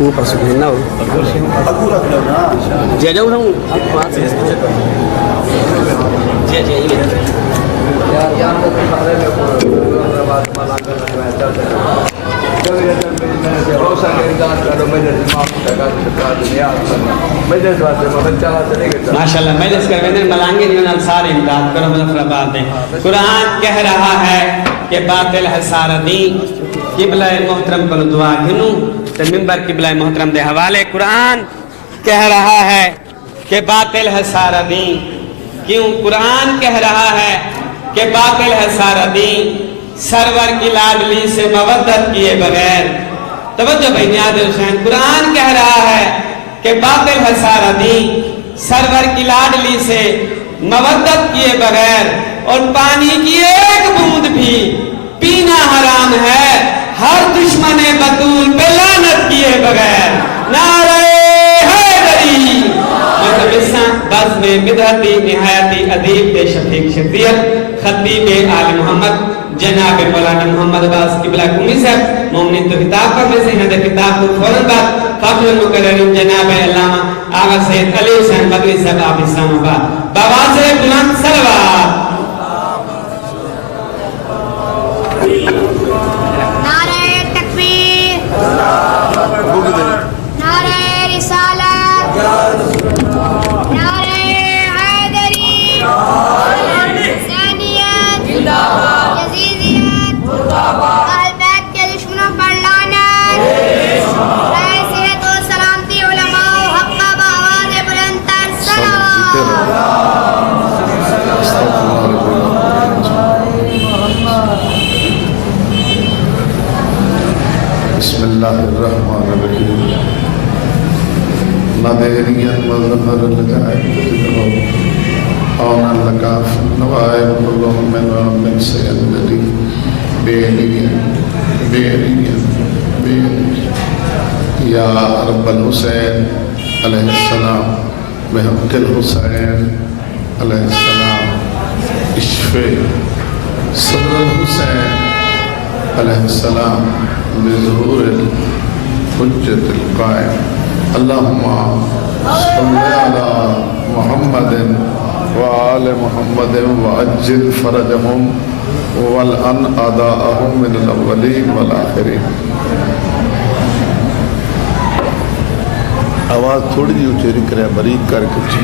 وہ پرسوں کھیلنا ہو جی جاؤ ہوں جی جی ماشاء اللہ مجلس کرویندر ملانگے نیونال سارے امداد کرو مظفر آباد دیں قرآن کہہ رہا ہے کہ باطل ہے سارا دین قبلہ محترم کو دعا گنوں تو ممبر قبلہ محترم دے حوالے قرآن کہہ رہا ہے کہ باطل ہے سارا دین کیوں قرآن کہہ رہا ہے کہ باطل ہے سارا دین سرور کی لاڈلی سے مودت کیے بغیر توجہ بھائی نیاز حسین قرآن کہہ رہا ہے کہ باطل ہے سارا دین سرور کی لاڈلی سے مودت کیے بغیر اور پانی کی ایک بوند بھی پینا حرام ہے ہر دشمن بطول پہ لعنت کیے بغیر نعرہ حیدری بز میں مدحتی نہایتی ادیب دے شفیق شفیق خطیب آل محمد جناب مولانا محمد عباس قبلہ قمی صاحب مومنین تو کتاب پر میں سے ہندے کتاب کو فوراً بعد قبل المقررین جناب علامہ آغا سید علی حسین بدری صاحب آپ اسلام آباد بآواز بلند صلوات نعرہ تکبیر نعرہ رسالت نعرہ حیدری حسینیت یزیدیت اہل بیت کے دشمنوں پر لعنت رائے صحت و سلامتی علماء و حق بآواز بلند تر صلوات بسم اللہ الرحمن الرحیم نادیریاں مظہر لگائے آنا لکاف نوائب کلہم من سیدری بیریاں یا رب الحسین علیہ السلام بحق الحسین علیہ السلام اشفے صدر الحسین علیہ السلام بظہور الحجت القائم اللہم صلی علی محمد وآل محمد وعجل فرجہم والان آداءہم من الاولین والآخرین آواز تھوڑی دی اچھری کرے بریک کر کچھ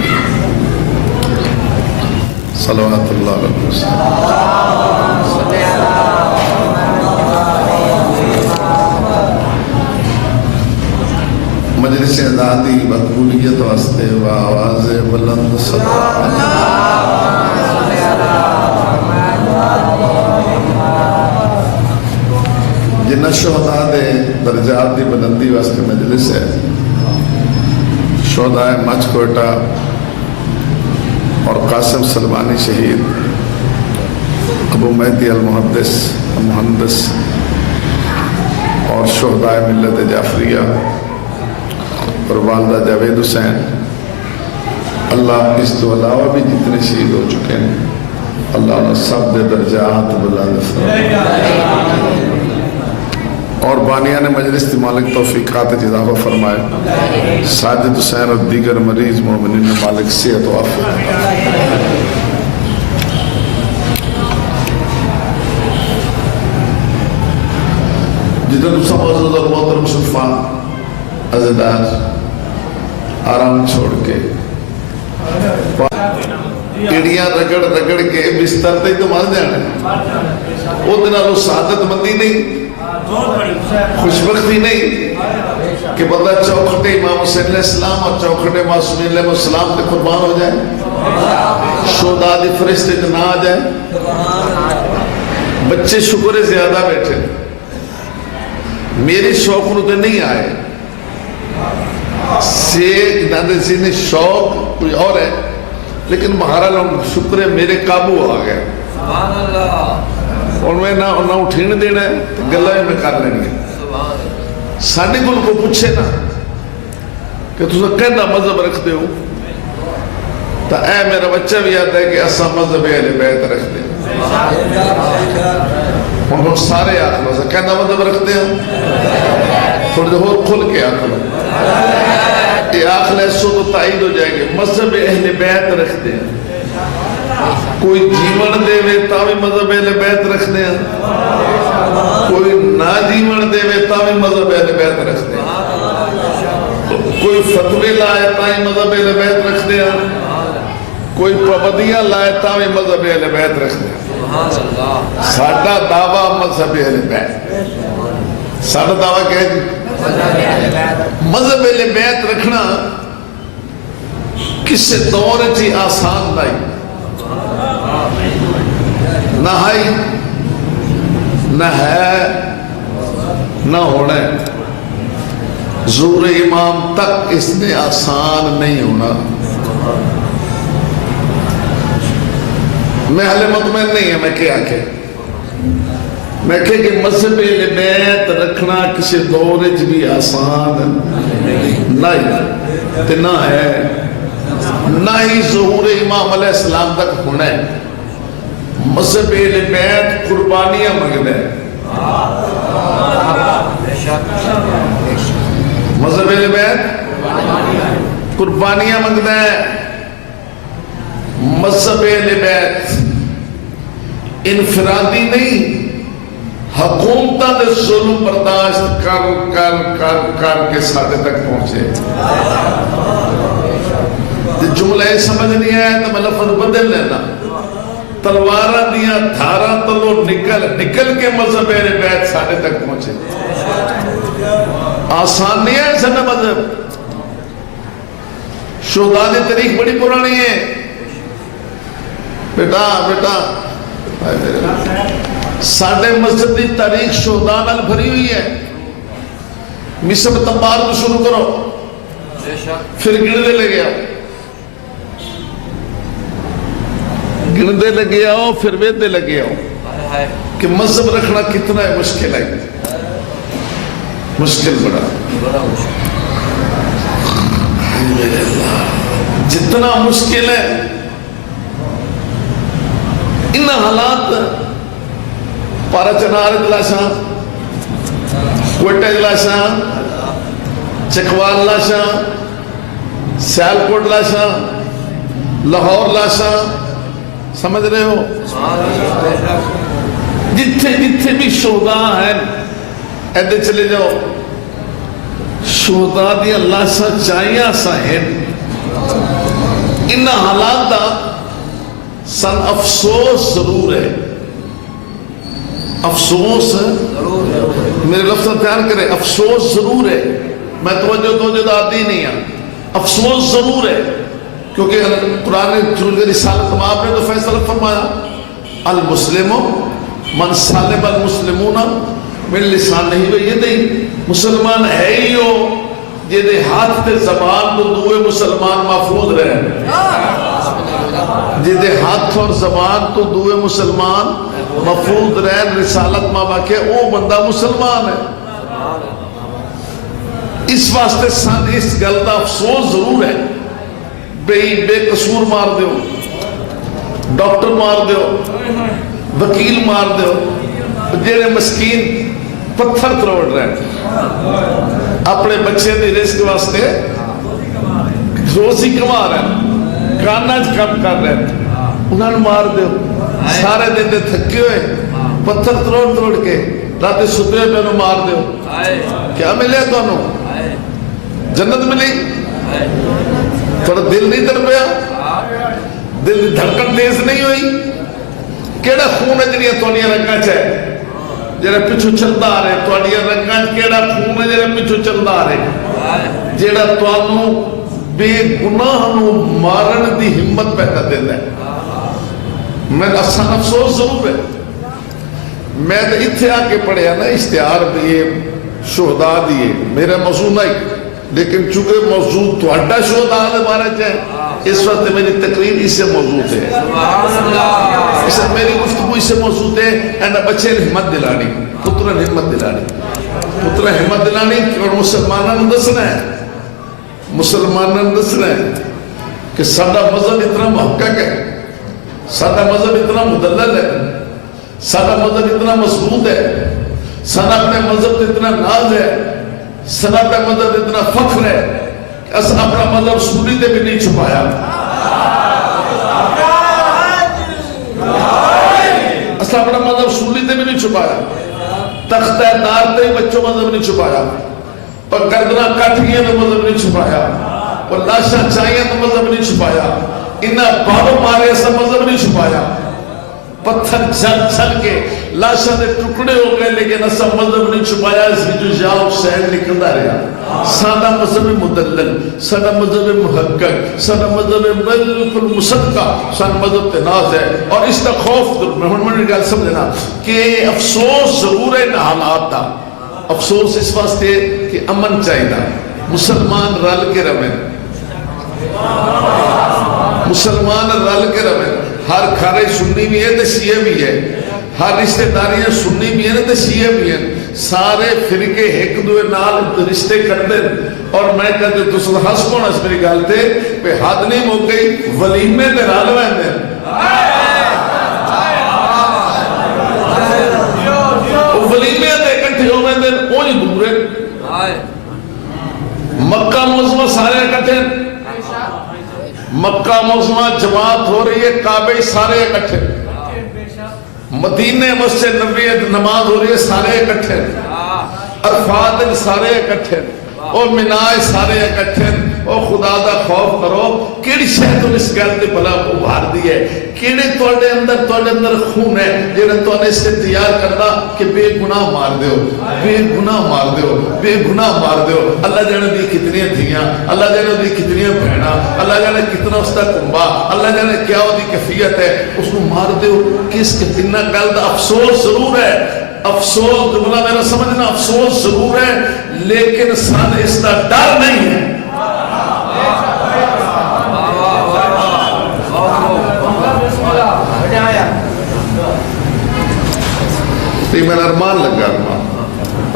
صلوات اللہ علیہ وسلم مجلس ازادی مقبولیت واسطے و آواز بلند صلوات جنہ شہداء دے درجات دی بلندی واسطے مجلس ہے شہداء مچ کوئٹہ اور قاسم سلمانی شہید ابو مہدی المحدث مہندس اور شہداء ملت جعفریہ اور والدہ جاوید حسین اللہ اس تو علاوہ بھی جتنے شہید ہو چکے ہیں اللہ نے سب دے درجات بلند فرمائے اور بانیان مجلس دی مالک توفیقات اضافہ فرمائے ساجد حسین اور دیگر مریض مومنین مالک صحت و عافیت جتنے سمجھو اور محترم شفا عزیزدار آرام چھوڑ کے ایڑیاں رگڑ رگڑ کے بستر تے تو مار جانے وہ دنالو سعادت مندی نہیں خوشبختی نہیں کہ بندہ چوکھٹے امام حسین علیہ السلام اور چوکھٹے معصومین علیہ السلام تے قربان ہو جائے شہداء دی فرشتے تے نہ آ جائے بچے شکر زیادہ بیٹھے میری شوق نو تے نہیں آئے سیک نادے سینے شوق کوئی اور ہے لیکن مہارا لوگ شکر ہے میرے قابو آ گئے اور میں نہ اٹھین دینا ہے گلہ میں کر لیں گے ساڑھے کل کو پوچھے نا کہ تُسا کہنا مذہب رکھ دے ہو تا اے میرا بچہ بھی آتا ہے کہ اسا مذہب اہل بیت رکھ دے ان کو سارے آخر کہنا مذہب رکھ دے ہو تھوڑے اور کھل کے آخر یہ آخر ایسو تو تائید ہو جائے گے. مذہب اہل بیت رکھتے ہیں, کوئی جیون دے وے تاوی مذہب اہل بیت رکھتے ہیں, کوئی نہ جیون دے وے تاوی مذہب اہل بیت رکھتے ہیں, کوئی فتوے لائے تاوی مذہب اہل بیت رکھتے ہیں, کوئی پابندیاں لائے تاوی مذہب اہل بیت رکھتے ہیں. ساڈا دعویٰ مذہب اہل بیت, ساڈا دعویٰ کیا ہے جی؟ مذہب اہل بیت رکھنا کسی دور چی آسان نہیں, نہ ہے نہ ہے نہ ہونا ہے. ظہور امام تک اس نے آسان نہیں ہونا. میں حال مطمئن نہیں ہے, میں کیا کہ میں کہ مذہب اہل بیت رکھنا کسی دور چ بھی آسان نہیں, نہ ہے نہ ہی ظہور امام علیہ السلام تک ہونا ہے. مذہب اہل بیت قربانیاں مانگتا ہے, مذہب اہل بیت قربانیاں مانگتا ہے. مذہب اہل بیت انفرادی نہیں, حکومتہ دے ظلم برداشت کر کر کر کر کے ساتھے تک پہنچے. جملہ سمجھ نہیں آیا تو میں لفظ بدل لینا. تلوارہ دیا دھارا تلو نکل کے مذہب اہل بیت ساتھے تک پہنچے. آسان نہیں ہے سنہ مذہب. شہداء دی تاریخ بڑی پرانی ہے بیٹا ساڑھے مسجد دی تاریخ شہداء نال بھری ہوئی ہے. مصب تمبار کو شروع کرو, پھر گردے لگے آؤ, گردے لگے آؤ, پھر ویدے لگے آؤ کہ مذہب رکھنا کتنا ہے مشکل ہے. مشکل بڑا جتنا مشکل ہے ان حالات پارا چنار دلاشاں, کوئٹہ دلاشاں, چکوال لاشاں, سیالکوٹ لاشاں, لاہور لاشاں, سمجھ رہے ہو؟ جتھے بھی شہداء ہیں ایدے چلے جاؤ, شہداء دی اللہ سا چاہیاں سا ہیں. ان حالات دا سن افسوس ضرور ہے, افسوس میرے لفظ تیار کرے, افسوس ضرور ہے. میں توجہ آتی نہیں ہوں, افسوس ضرور ہے کیونکہ قرآن چونکہ رسالت مآب نے تو فیصلہ فرمایا المسلم من سالب المسلمون من لسان نہیں ہوئے یہ نہیں. مسلمان ہے ہی ہو جیدے ہاتھ تے زبان تو دوئے مسلمان محفوظ رہے, جیدے ہاتھ اور زبان تو دوئے مسلمان محفوظ رہے. رسالت ماں کہ او بندہ مسلمان ہے. اس واسطے سن اس گل دا افسوس ضرور ہے. بے قصور مار دیو, ڈاکٹر مار دیو, وکیل مار دیو, جیڑے مسکین پتھر تروڑ رہے اپنے بچے دی رزق واسطے روزی کما رہے, کانا کم کر رہے, انہوں نے مار دیو. سارے دن دے تھکے ہوئے پتھر تروڑ کے راتے ستے ہوئے انہوں مار دیو. کیا ملے تو انہوں جنت ملی؟ تھوڑا دل نہیں تڑپیا, دل دھڑکن تیز نہیں ہوئی. کیڑا خون ہے جنہیں توڑیاں رنگاں چاہے جیڑا پچھو چلتا آ رہے, توڑیاں رنگاں کیڑا خون ہے جیڑا پچھو چلتا آ رہے, جیڑا توانو بے گناہ نو مارن دی ہمت پیدا دیتا ہے. میں آسان افسوس ضرور ہے. میں تو اتھے آ کے پڑھیا نا اشتہار دیئے شہداء دیئے, میرا موضوع نہیں, لیکن چونکہ موضوع توڑا شہداء دے بارے چاہے اس وقت میری تقریر اس سے موضوع ہے, اس سے میری گفتگو اس سے موضوع ہے. اینڈ بچے ہمت دلانی, پترن ہمت دلانی, پترن ہمت دلانی اور مسلمانوں دسنا ہے, مسلمانوں دسنا ہے کہ سادہ مذہب اتنا محقق ہے, سادہ مذہب اتنا مدلل ہے, سادہ مذہب اتنا مضبوط ہے, سادہ اپنے مذہب اتنا ناز ہے سنا پہ مذہب اتنا فخر ہے کہ اس اپنا مذہب سوری دے بھی نہیں چھپایا، اس اپنا مذہب سوری دے بھی نہیں چھپایا، تختہ دار تے بچوں مذہب نہیں چھپایا، پر گردنا کٹھیے تو مذہب نہیں چھپایا، اور لاشاں چاہیے تو مذہب نہیں چھپایا، انہاں بابو مارے ایسا مذہب نہیں چھپایا، پتھر جل جل کے لاشاں دے ٹکڑے ہو گئے لیکن ایسا مذہب نہیں چھپایا، اس کی جو یا حسین نکلتا رہا۔ سادہ مذہب مدلل، سادہ مذہب محقق، سادہ مذہب بالکل مصدقہ، سادہ مذہب تناز ہے، اور اس کا خوف میں گل سمجھنا کہ افسوس ضرور ہے ان حالات دا، افسوس اس واسطے کہ امن چاہیے، مسلمان رل کے رہے، مسلمان رل کے رہے، ہر کھارے سنی بھی ہے تو شیعہ بھی ہے، ہر رشتہ داریاں سنی بھی ہیں تو شیعہ بھی ہیں، سارے فرقے ایک دوے نال رشتے کرتے ہیں، اور میں کہتے تو سن ہس کون اس میری گل تے پہ حد نہیں مو گئی، ولیمے تے رل ویندے ولیمے تے اکٹھے ہو ویندے اونج دور ہے، مکہ معظمہ سارے اکٹھے، مکہ معظمہ جماعت ہو رہی ہے، کعبے سارے اکٹھے، مدینے مسجد نبی نماز ہو رہی ہے سارے اکٹھے، عرفات سارے اکٹھے، اور منائے سارے اکٹھے، اور خدا دا خوف کرو، کیڑی شہد اس گل تے بلا ابھار دی ہے، کیڑے توڑے اندر خون ہے جنہیں تو نے اس سے تیار کرنا کہ بے گناہ مار دیو، بے گناہ مار دیو، بے گناہ مار دیو، اللہ جانے دی کتنی دھیاں، اللہ جانے دی کتنی بہنا، اللہ جانے کتنا اس کا کنبا، اللہ جانے کیا وہ دی کفیت ہے، اس کو مار دیو، کس کتنا گل دا افسوس ضرور ہے، افسوس جملہ میرا سمجھنا افسوس ضرور ہے، لیکن سان اس کا ڈر نہیں ہے۔ میں ارمان لگا،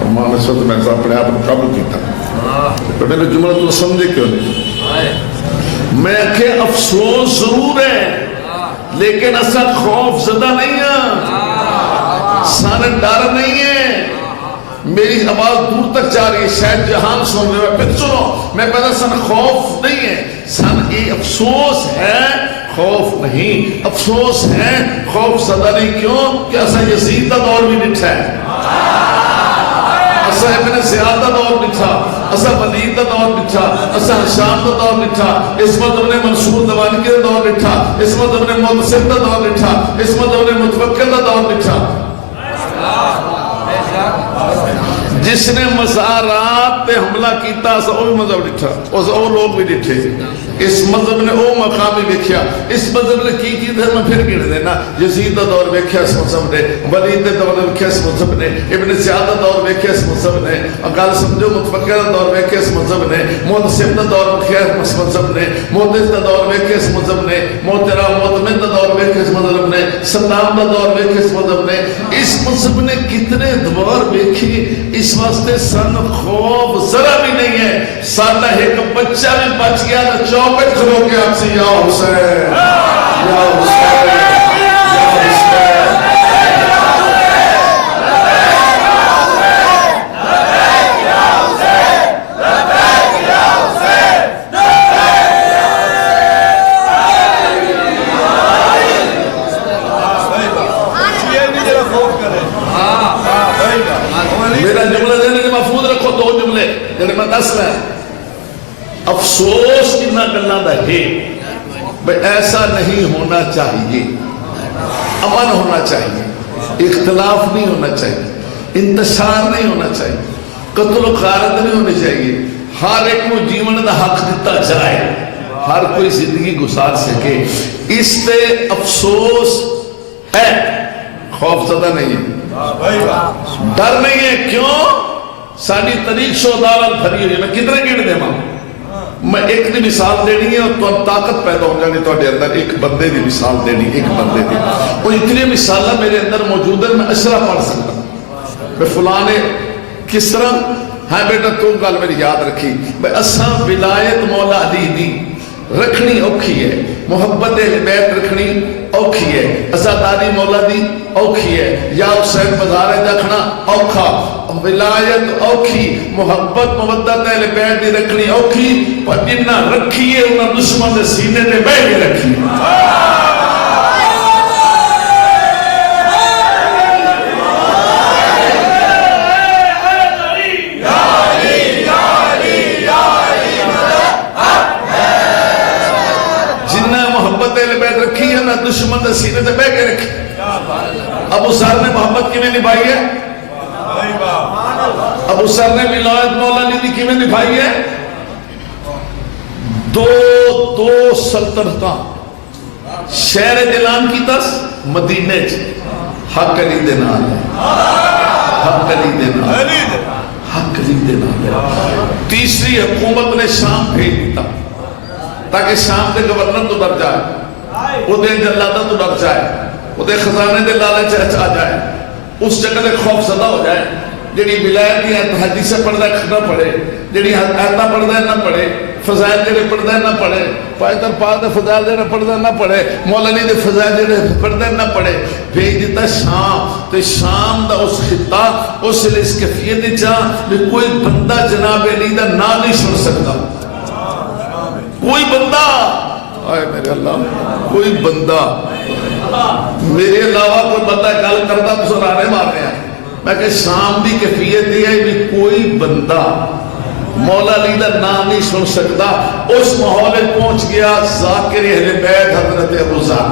ارمان اس وقت میں اپنے آپ کو قابل کیتا، تو میرے جملہ تو سمجھے کیوں نہیں، میں کہ افسوس ضرور ہے لیکن ایسا خوف زدہ نہیں ہے، سارے ڈر نہیں ہے، میری آواز دور تک جا رہی ہے، شاید جہان سن رہے ہو، پھر سنو میں پہلے سن خوف نہیں ہے، سن یہ افسوس ہے، خوف نہیں، افسوس ہے، خوف زدہ نہیں، کیوں کہ ایسا یزید کا دور بھی نٹھا ہے، ایسا ابن زیاد کا دور نٹھا، ایسا ولید کا دور نٹھا، ایسا حشام کا دور نٹھا، اس مذہب نے منصور دوانی کا دور نٹھا، اس مذہب نے محمد کا دور نٹھا، اس مذہب نے متوکل کا دور نٹھا، جس نے مزارات پہ حملہ کیتا اسا وہ بھی مذہب ڈٹھا، وہ لوگ بھی ڈٹھے، اس مذہب نے وہ مقامی دیکھیا، اس مذہب نے کی تھا میں پھر گھڑ دینا، یزید دا دور دیکھیا اس مذہب نے، ولید دا دور دیکھیا اس مذہب نے، ابن زیاد دا دور دیکھیا اس مذہب نے، اقال سمجھو متفکر دا دور دیکھیا اس مذہب نے، محتسب دا دور دیکھیا اس مذہب نے، محدث دا دور دیکھیا اس مذہب نے، محترم معتمد دا دور دیکھیا اس مذہب نے، صدام دا دور دیکھیا اس مذہب نے، اس مذہب نے کتنے دور دیکھی، اس واسطے سن خوف ذرا بھی نہیں ہے، سالا ایک بچہ بھی بچ گیا تو چوکٹ کھلو کے آپ سے یا حسین یا حسین یا حسین، میرا جملہ دینے کے محفوظ رکھو، دو جملے جنہیں میں دس رہا ہے، افسوس کتنا کرنا دا ہے، بھئی ایسا نہیں ہونا چاہیے، امن ہونا چاہیے، اختلاف نہیں ہونا چاہیے، انتشار نہیں ہونا چاہیے، قتل و غارت نہیں ہونی چاہیے، ہر ایک کو جیون دا حق دیتا جائے، ہر کوئی زندگی گزار سکے، اس تے افسوس ہے، خوف زدہ نہیں ہے، ڈر نہیں ہے، کیوں؟ ساری تاریخ شہداء بھری ہوئی ہے، میں کتنے گھڑ دے ماں، میں ایک دی مثال دینی ہے اور تو طاقت پیدا ہو جانی تو اندر، ایک بندے دی مثال دینی، ایک بندے دی، وہ اتنی مثالہ میرے اندر موجود ہے، میں اشرا پڑھ سکتا ہوں، میں فلانے کس طرح، ہاں بیٹا تو گل میری یاد رکھی، بھئی اساں ولایت مولا علی دی، رکھنی اوکھی ہے، محبت اہل بیت رکھنی اوکھی ہے، عزاداری مولا دی اوکھی ہے، یا حسین بازار رکھنا اوکھا، ولایت اوکھی، محبت مودت اہل بیت دی رکھنی اوکھی، پر جنہ رکھی ہے انہاں دشمن دے سینے تے بیٹھ کے رکھی رکھی ہے نا دشمن دے سینے تے بیٹھ کے رکھی۔ ابو ذر نے محبت کیویں نبھائی ہے؟ ابو ذر نے ولایت مولا علی دی کیویں نبھائی ہے؟ دو سلطنتاں شہر اعلان کیتا مدینے چ حق علی دے نال ہے، حق علی دے نال، حق علی دے نال۔ تیسری حکومت نے شام بھیج دیتا تاکہ شام کے گورنر تو ڈر جائے، وہ دے جلادہ تو ڈر جائے، وہ دے خزانے دے لالچ آ جائے، اس جگہ دے خوف زدہ ہو جائے، جڑی ولایت کی حدیث پڑھدا نہ پڑھے، جڑی آیتاں پڑھدا نہ پڑھے، فضائل جڑے پڑھدا نہ پڑھے، پائتر پاک دے فضائل جڑے پڑھدا نہ پڑھے، مولا علی دے فضائل جڑے پڑھدا نہ پڑھے، بھیج دیتا شام۔ تے شام دا اس خطہ اس لیے اس کیفیت چاہ کہ کوئی بندہ جناب علی دا نام نہیں سن سکتا، کوئی بندہ، آئے میرے اللہ، کوئی بندہ میرے علاوہ کوئی بندہ گل کرتا تو سرانے مارے ہیں۔ میں کہ شام دی کیفیت یہ ہے کہ کوئی بندہ مولا علی دا نام نہیں سن سکتا۔ اس ماحول میں پہنچ گیا ذاکر اہل بیت حضرت ابو ذر۔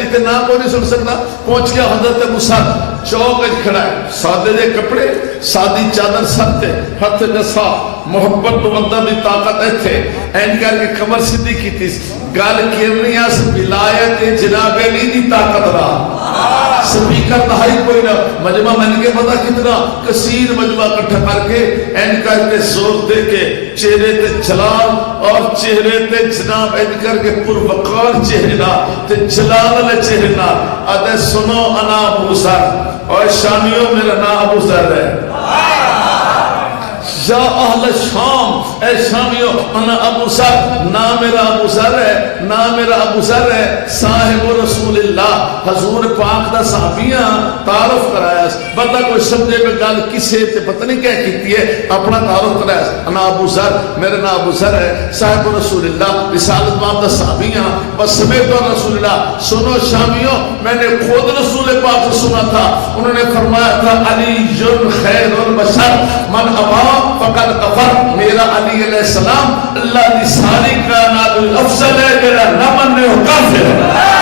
جتے نام کو نہیں سن سکتا، پہنچ گیا حضرت ابو ذر، چوک اج کھڑا ہے، سادے دے کپڑے، سادی چادر سر تے، ہتھ نسا، محبت مودت دی طاقت ایتھے، این کر کے کمر سیدھی کیتی، گل کرنی اس ولایت جناب علی دی طاقت رہا۔ سپیکر نہائی کوئی نہ، مجمع من کے پتہ کتنا کثیر مجمع کٹھا کر کے این کر کے زور دے کے چہرے تے جلال اور چہرے تے جناب این کر کے پروقار چہرہ تے جلال علیہ چہرہ آدھے سنو انا ابو ذر، اور شامیوں میرا نام ابو ذر ہے۔ یا اہل شام، اے شامیوں انا ابو ذر، نام میرا ابو ذر ہے، نام میرا ابو ذر ہے، صاحب رسول اللہ، حضور پاک دا صحابیاں تعارف کرایا، بندہ کوئی سمجھے میں گل کسے تے پتہ نہیں کیا کیتی ہے، اپنا تعارف کرایا، انا ابو ذر، میرا نام ابو ذر ہے، صاحب رسول اللہ، رسالت پاک دا صحابیاں، بس سمیت رسول اللہ۔ سنو شامیوں، میں نے خود رسول پاک سے سنا تھا، انہوں نے فرمایا تھا علی خیر البشر من ابا فقط کفر، میرا علی علیہ السلام اللہ دی ساری کائنات الافضل ہے، میرا نہ مننے ہو کافر ہے۔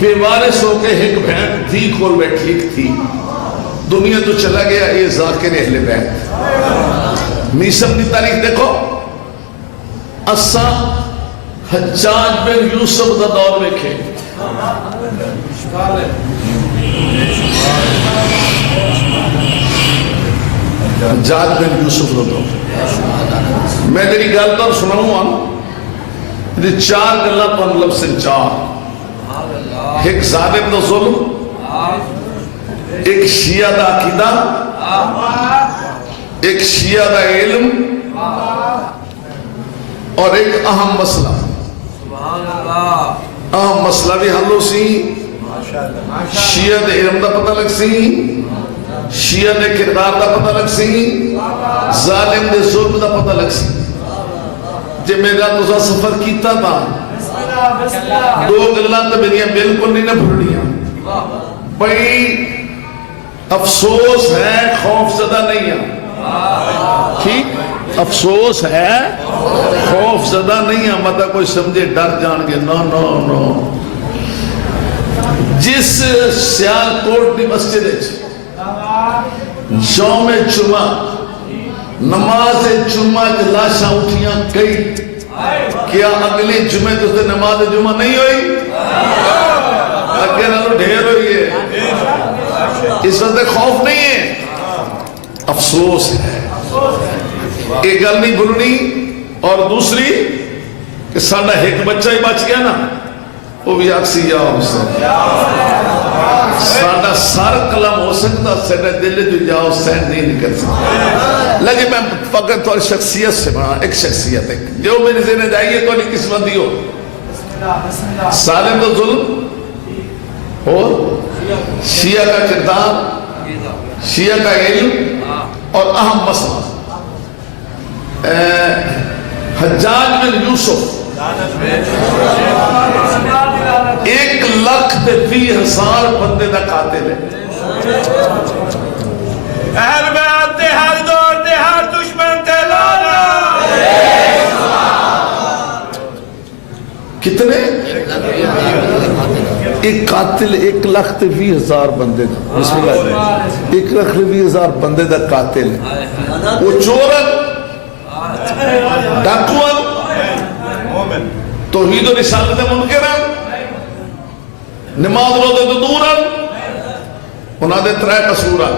بے وارث ہو کے ایک بہن دھی کھول بیٹھی تھی، دنیا تو چلا گیا، یہ ذاکر اہل بیت۔ میسم کی تاریخ دیکھو، اساں حجاج بن یوسف دا دور دیکھے، حجاج بن یوسف دا دور۔ میں تیری گل تو سناؤں گا، یہ چار گلاں تو مطلب سے چار، ایک ظالم دا ظلم، ایک شیعہ دا عقیدہ، ایک شیعہ دا علم، اور ایک اہم مسئلہ۔ اہم مسئلہ بھی حل ہو سی، شیعہ دے علم دا پتہ لگ سی، شیعہ دے کردار دا پتہ لگ سی، ظالم دے ظلم دا پتہ لگ سی۔ جے میرا تو سفر کیتا تھا، دو گلاں تو میری بالکل نہیں نہ بھولنیاں، بھئی افسوس ہے، خوف زدہ نہیں ہے، ٹھیک، افسوس ہے، خوف زدہ نہیں ہے، مطلب کوئی سمجھے ڈر جان گے، نو نو نو، جس سیالکوٹ دی مسجد یوم جمعہ نماز جمعہ لاشاں اٹھیاں کئی، کیا اگلے جمعے تو سے نماز جمعہ نہیں ہوئی؟ اگے نالوں ڈھیر ہوئی ہے۔ اس وقت خوف نہیں ہے، افسوس ہے۔ ایک گل نہیں بھولنی، اور دوسری کہ ساڈا ایک بچہ ہی بچ گیا نا، وہ بھی آکسی یا حسین، ساڈا سر قلم ہو سکتا، ساڈا دل جو یا حسین نہیں نکل سکتا۔ لگے میں فقط تو شخصیت سے بنا، ایک شخصیت ہے جو میری ذہن جائیے تو نہیں قسمت دی ہو، سالم تو ظلم اور شیعہ کا کردار، شیعہ کا علم، اور اہم مسئلہ حجاج بن یوسف 1,20,000 بندے دا قاتل ہے۔ اہل بیت دے ہر دور دے ہر دشمن تے لانا۔ کتنے؟ ایک قاتل 1,20,000 بندے دا، بسم اللہ، 1,20,000 بندے دا قاتل ہے۔ وہ چورن، ڈاکوان، توحید و رسالت منکرن، نماز روزے تو دورن، انہاں دے 3 قصورن،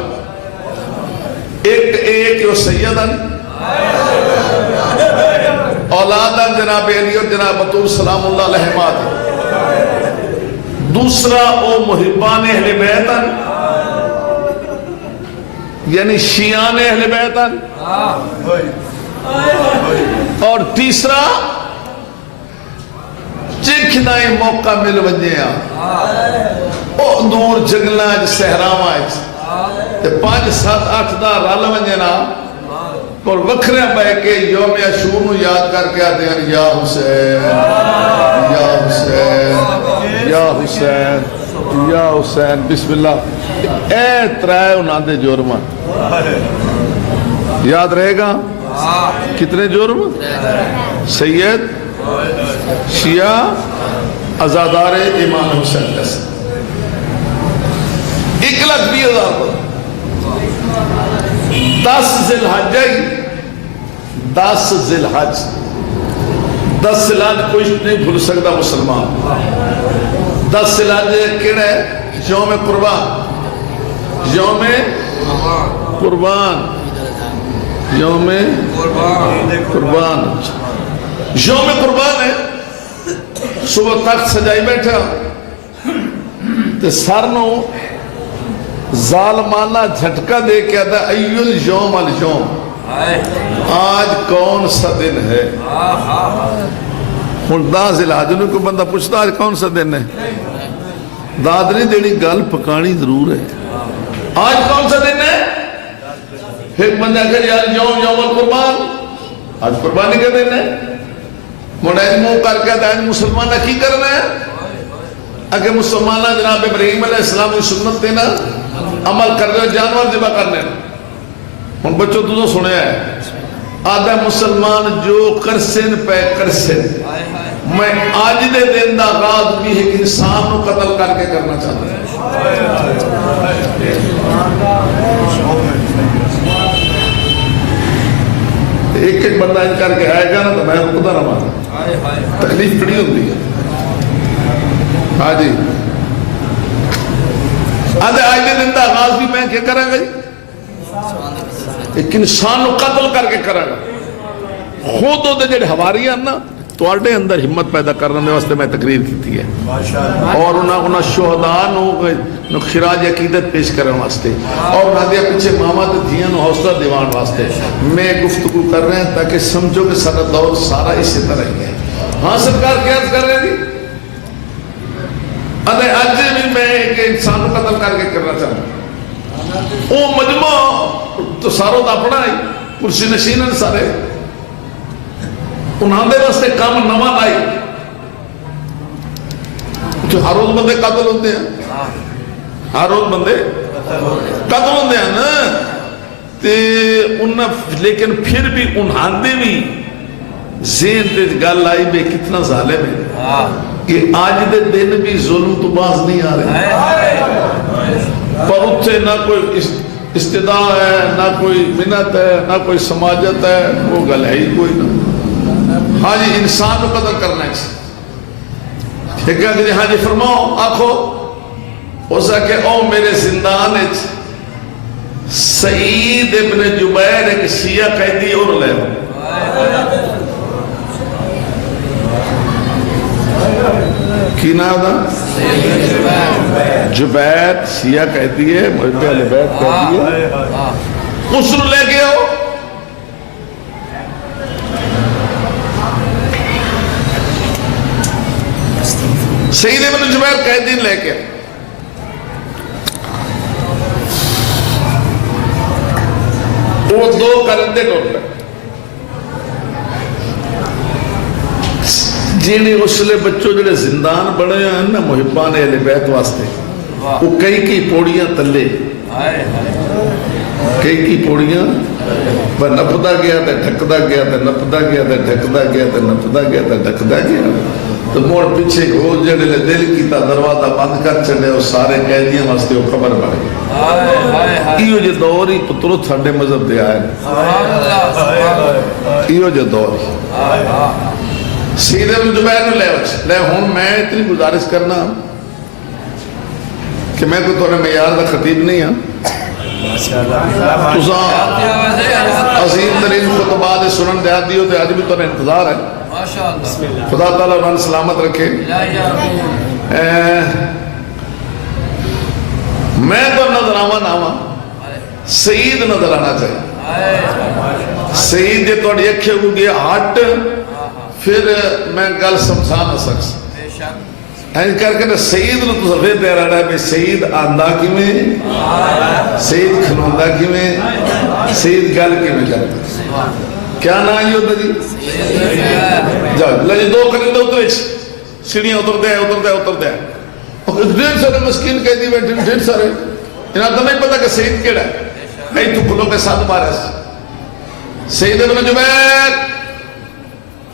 ایک جو سیدن اولادن جناب علی اور جناب بطول سلام اللہ علیہ مات، دوسرا او محبان اہل بیتن یعنی شیعان اہل بیتن، اور تیسرا چکھنائی موقع مل ونجیا او دور جنگلہ صحراواں 5 7 8 دا رل ونجنا اور وکھرے بہ کے یوم عاشور نو یاد کر کے آتے ہیں یا حسین یا حسین یا حسین یا حسین، بسم اللہ۔ اے 3 انہاں دے جرم یاد رہے گا؟ کتنے جرم؟ سید، شیعہ، ازادار امام حسین جیسے 1,20,000 کو 10 ذی الحج، 10 ذی الحج، 10 ذی الحج کوئی نہیں بھول سکتا مسلمان۔ 10 ذی الحج کیڑا ہے؟ یوم قربان، یوم قربان، یوم قربان، یوم قربان ہے۔ صبح تک سجائی بیٹھا تے سر نو ظالمانہ جھٹکا دے کے آتا ایو اليوم اليوم، آج کون سا دن ہے؟ ہن 10 ذی الحج نو کوئی بندہ پوچھتا آج کون سا دن ہے؟ داد نہیں دینی، گل پکانی ضرور ہے۔ آج کون سا دن ہے؟ ایک بندہ کہ یار یوم القربان، آج قربانی کا دن ہے۔ مڑائی منہ کر کے آج مسلمانہ کی کرنا ہے؟ اگر مسلمانہ جناب ابراہیم علیہ السلام کی سنت دینا عمل کر رہے جانور ذبح کرنے، ان بچوں تو سنے ہے آدھا مسلمان جو کرسن پہ کرسن، میں آج دے دن دا آغاز بھی ایک انسان کو قتل کر کے کرنا چاہتا ہے۔ ایک بندہ ان کر کے آئے گا نا تو میں خدا نہ مانا، تکلیف کڑی ہوتی ہے۔ ہاں جی، آدھے آج دے دن دا آغاز بھی میں کیا کریں گا جی؟ ایک انسان کو قتل کر کے کریں گا۔ خود ہو دے جڑے ہماریاں نا تو آڈے اندر ہمت پیدا کرنے واسطے میں تقریر کی ہے، اور انہاں شہداء نو خراج عقیدت پیش کرنے واسطے، اور انہاں دیا پیچھے ماما تے دھیاں نو حوصلہ دیوان واسطے میں گفتگو کر رہے ہیں تاکہ سمجھو کہ سارا دور سارا اسی طرح ہی ہے۔ ہاں سرکار کیا کر رہے ہیں؟ آج بھی میں ایک انسان کو قتل کر کے کرنا چاہوں، وہ مجموعہ تو ساروں دا اپنا ہے، کرسی نشین ہیں سارے، انہاں دے واسطے کام نواں آئی جو ہر روز بندے قتل ہوتے ہیں، ہر روز بندے قتل ہوتے ہیں نا، لیکن پھر بھی انہاں دے بھی ذہن تے گل آئی بے کتنا ظالم ہے، کہ آج دے دن بھی ظلم تو باز نہیں آ رہے، پر اتھے نہ کوئی استداء ہے، نہ کوئی منت ہے، نہ کوئی سماجت ہے، وہ گل ہے ہی کوئی نہ۔ ہاں جی انسان کو قدر کرنا ہے، ٹھیک ہے جی، ہاں جی فرماؤ آکھو ہو سکے او میرے زندان سعید ابن جبیر ایک شیعہ قیدی اور لے کی نام دا جبیر شیعہ کہتی ہے، محب اہل بیت کہتی ہے، اس نے لے کے آؤ۔ سعید ابن جبیر قیدی لے کے وہ دو کرندے ٹوٹ پہ جنہیں اس لئے بچوں جڑے زندان بڑے ہیں نا محبان اہل بیت واسطے، وہ کئی پوڑیاں تلے، کئی پوڑیاں پر نپدا گیا تھا ڈھکدا گیا تھا، نپدا گیا تھا ڈھکدا گیا تھا، نپدا گیا تھا ڈھکدا گیا، تو موڑ پیچھے وہ جڑے لے دل کیتا دروازہ بند کر چلے وہ سارے قیدیاں واسطے وہ خبر بڑھ گئی۔ ایو جو دور ہی پترو تھاڑے مذہب دے آئے، ایو جو دور سیدھے ابن جبیر نے لے ہوں میں اتنی گزارش کرنا کہ میں کوئی تونے معیار دا خطیب نہیں ہاں، تساں عظیم ترین خطبات سنن دیا دیو تے آج بھی تونے انتظار ہے، خدا تعالیٰ انہوں نے سلامت رکھے۔ میں تو نظر آوا سعید نظر آنا چاہیے، سعید یہ توڑی اکھے ہو گیا ہٹ پھر میں گل سمجھا نہ سکس این کر کے سعید نو تو سفید دے رہا ہے بھئی سعید آندہ کی میں، سعید کھنوندہ کی میں، سعید گل کی میں کرتا کیا نا آئی ہوتا جی؟ جاؤ لجے دو کرندے اترے سیڑھیاں اتر دے ڈھیر سارے مسکین کہہ دی بیٹھے ڈھیر سارے انہاں تو نہیں پتا کہ سعید کیڑا ہے، کئی تو کھلوں کے ساتھ بارے سعید ابن جبیر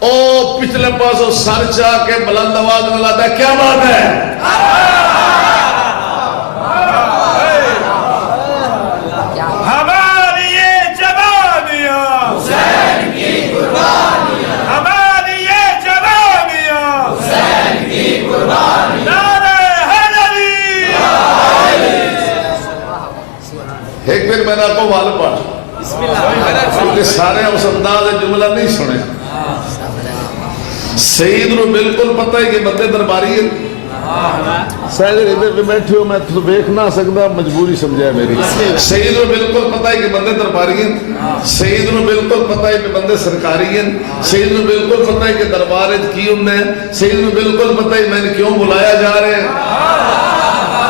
او پچھلے پاسوں سر چاہ کے بلند آواز میں لاتا ہے کیا بات ہے؟ ہماری یہ جوانیاں حسین کی قربانیاں، ہماری یہ جوانیاں حسین کی قربانیاں، نعرہ حیدری۔ ایک پھر میں نے آپ کو وال پڑھ کیونکہ سارے اس انداز جملہ نہیں سنے، سعید نو بالکل پتہ ہے کہ بندے درباری ہے، سعید ادھر پہ بیٹھے ہو میں تو دیکھ نہ سکتا مجبوری سمجھا ہے میری، سعید نو بالکل پتہ ہے کہ بندے درباری ہیں، سعید نو بالکل پتہ ہے کہ بندے سرکاری ہیں، سعید نو بالکل پتہ ہے کہ دربار کی ہوں نے، سعید نو بالکل پتہ ہے میں نے کیوں بلایا جا رہے ہیں،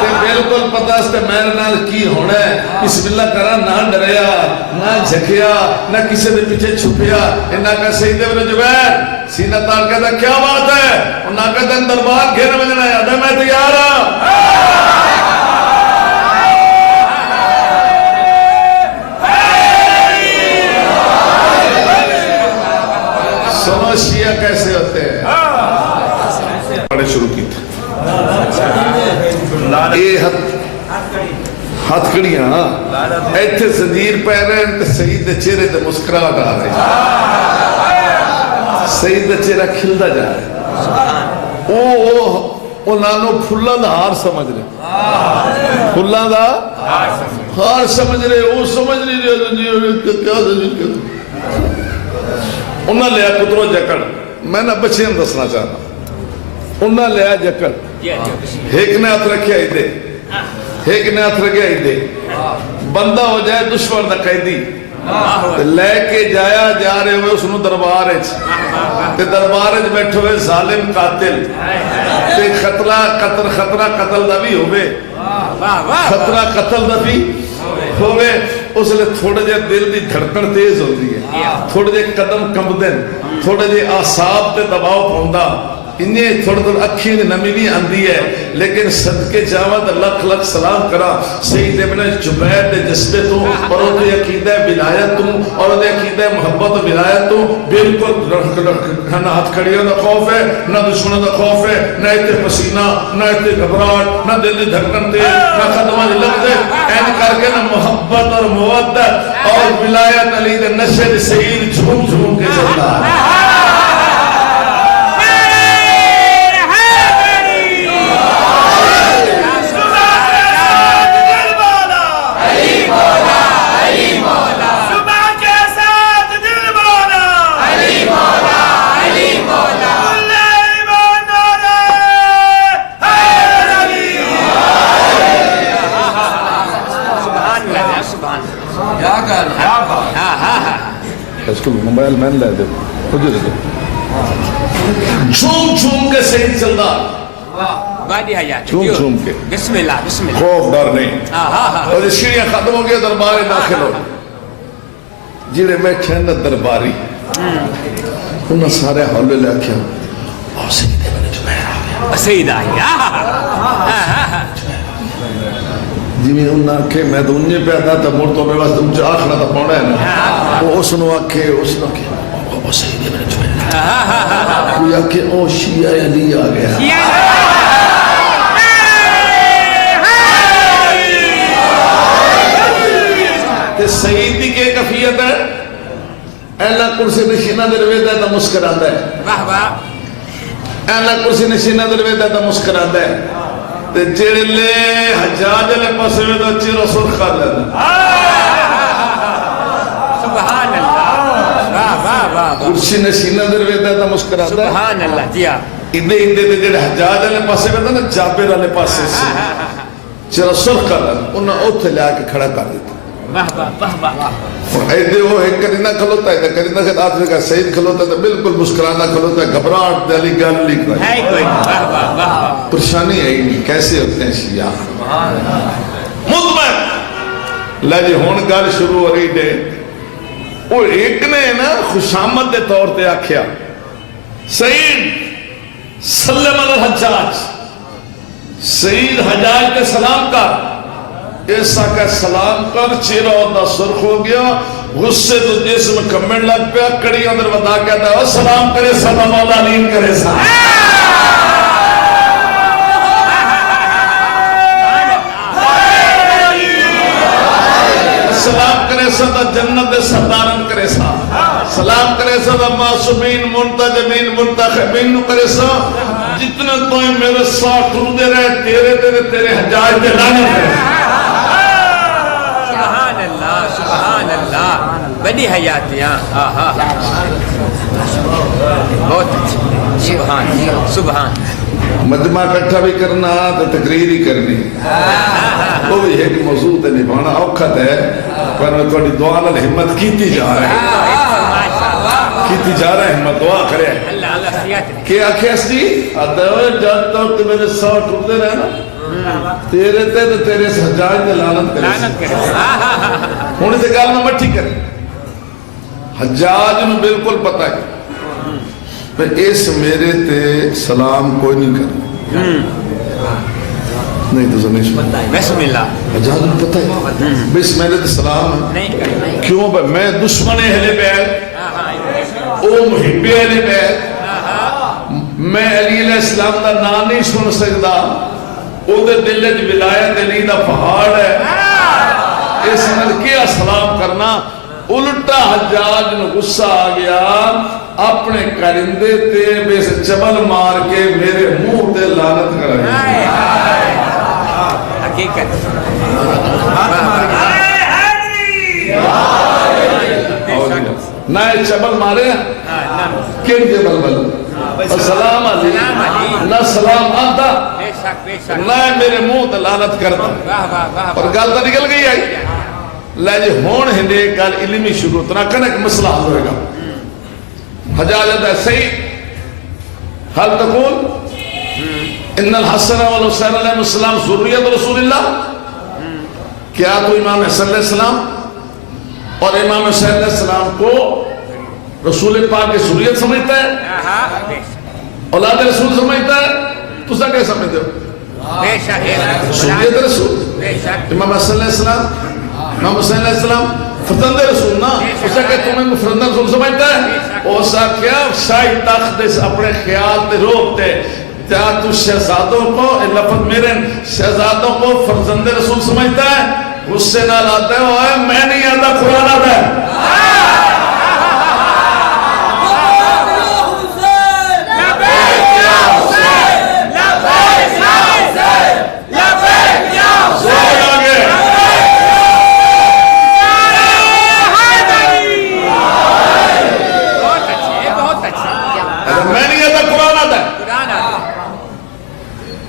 کہ بالکل پتہ اس تے میرے نال کی ہونا ہے، بسم اللہ کرا نہ ڈریا نہ جھکیا نہ کسی دے پیچھے چھپیا، انہاں کا سعید ابن جبیر سینہ تار کہتا کیا بات ہے، انہاں کہتا دربار گھر میں جنا یاد ہے میں تیار ہوں۔ سنو شیعہ کیسے ہوتے ہیں، بڑے شروع کی تھے اے ہاتھ کڑیاں ایتھے زنجیر پہ رہے ہیں تو سعید دے چہرے تے مسکراہٹ آ رہی سعید دے چہرہ کھلدا جا رہا ہے، او نانو پھلاں دا ہار سمجھ رہے، پھلاں دا ہار سمجھ رہے، او سمجھ نہیں رہے کیا زنجیر انہاں لیا پترو جکڑ، میں نہ بچیاں دسنا چاہتا انہاں لیا جکڑ، ایک نے ہاتھ رکھیا ہی دے، ایک نے ہاتھ رکھیا ہی دے، بندہ ہو جائے دشمن دا قیدی لے کے جایا جا رہے ہوئے اس نو دربار تے دربار بیٹھے ہوئے ظالم قاتل تے خطرہ قتل دا بھی ہوئے، خطرہ قتل دا بھی ہوئے، اس لئے تھوڑے جے دل دی دھڑکن تیز ہو دی ہے، تھوڑے جے قدم کم دن، تھوڑے جے آساب تے دباؤ پھوندا، انہیں تھوڑا تھوڑا اکھی نمی بھی آندی ہے لیکن صدقے جاوہ دا لکھ لکھ سلام کرا سید ابن جبیر دے جذبے تو اور وہ دے عقیدہ ولایت تو اور وہ دے عقیدہ محبت و ولایت تو بالکل نہ ہاتھ کھڑیوں دا خوف ہے نہ دشمنوں دا خوف ہے نہ اتے پسینہ نہ اتے گھبراہٹ نہ دل دی دھڑکن تے نہ قدمہ دی لگ دے این کر کے نہ محبت اور مودت اور ولایت علی دے نشے سید جھوم جھوم کے چلتا ہے اس کو موبائل میں لے دے جھوم جھوم کے سید چلدا جھوم جھوم کے بسم اللہ بسم اللہ خوف ڈر نہیں اور سیڑھیاں ختم ہو گیا دربار داخل ہو جڑے بیٹھے ہیں درباری انہاں سارے حولے لے کے اور سید ابن جبیر آ گیا سید آ گیا جی میں انہاں آکھے میں تو انہیں پہ آتا تھا مور تو میں واسطے مجھے آخنا تھا پونا ہے نا وہ اس نے آکھے اس نے آکھے وہ سید ابن جبیر کوئی آکھے او شیعہ علی آ گیا تے سید دی کے کفیت ہے اللہ کرسی نشینہ درویدہ ہے تو مسکرات ہے اللہ کرسی نشینہ درویدہ ہے تو مسکرات ہے تے جڑے لے حجاج لے پاسے میں تو چیرہ سرخ کر لیتا سبحان اللہ کرسی نشینہ درویدہ ہے تو مسکرات ہے سبحان اللہ جیا اندے تے جڑے حجاج لے پاسے میں تو نا جابر لے پاسے سے چیرہ سرخ کر لیتا انہاں اوتھے لے آکے کھڑا کر دیتا ایدے وہ ایک کرینہ کھلوتا ہے کرینہ سے آدمی کا سید کھلوتا ہے بالکل مسکرانہ کھلوتا ہے گھبراہٹ دلی گل لکھ رہا ہے پریشانی ہے نہیں کیسے ہوتے ہیں شیعہ مطمئن لے جی ہون گل شروع ہو رہی دے وہ ایک نے نا خوشامت دے طور تے آکھیا سید سلم علی الحجاج سید حجاج کے سلام کا ایسا کہ سلام کر چیرہ ہوتا سرخ ہو گیا غصے تو جسم کمن لگ پیا کڑی اندر بتا کہتا ہے سلام کرے سا مولا نین کرے سا سلام کرے سا جنت سردارن کرے سا سلام کرے سا معصومین منتجمین منتخبین کرے سا جتنے توئے میرے ساتھ ٹردے رہے تیرے حجاج دے لانے کرے سبحان اللہ بڑی حیاتیاں بہت اچھی سبحان مجمع کٹھا بھی کرنا تو تقریر ہی کرنی وہ بھی ایک موضوع تے نبھانا اوکھت ہے پر میں تھوڑی دعا نال ہمت کیتی جا رہا ہے ہمت دعا کرے کہ آکھے اس دی آدھے جب تک میرے ساتھ ٹھردے رہے نا تیرے تے تو تیرے حجاج تے لعنت کرے ہونے تے گال میں مٹھی کرے حجاج میں بالکل پتہ ہے میں اس میرے تے سلام کوئی نہیں کرنا نہیں تو زنیش بسم اللہ حجاج میں پتہ ہے بس میرے تے سلام کیوں بھائی میں دشمن اہل بیت او محب اہل بیت میں علی علیہ السلام دا نام نہیں سن سکتا او دے دل دی ولایت علی دا پہاڑ ہے اس نال کیا سلام کرنا الٹا حجاج نے غصہ آ گیا اپنے کرندے تے بے سے چبل مار کے میرے منہ تے لعنت کرا حقیقت نہ چبل مارے کن جبل بل السلام علیکم نہ سلام آتا نہ میرے منہ تے لعنت کرتا اور گل تو نکل گئی آئی لے جی ہون ہندے گل علمی شروع تنا کنک مسئلہ حل ہوئے گا حجاج ہے صحیح حل تقول ان الحسن والحسین علیہ السلام ذریت رسول اللہ کیا تو امام حسن علیہ السلام اور امام حسین علیہ السلام کو رسول پاک کی ذریت سمجھتا ہے اولاد رسول سمجھتا ہے تو سا کیا سمجھتے ہو بے شک سنیت رسول بے شک امام حسن علیہ السلام امام حسین علیہ السلام فرزند رسول نا اسا کہ تمہیں فرزند رسول سمجھتا ہے اسا کیا شاہی تخت اپنے خیال تے روکتے کیا تو شہزادوں کو لفظ میرے شہزادوں کو فرزند رسول سمجھتا ہے اس سے نہ لاتے ہو میں نہیں آتا قرآن آتا ہے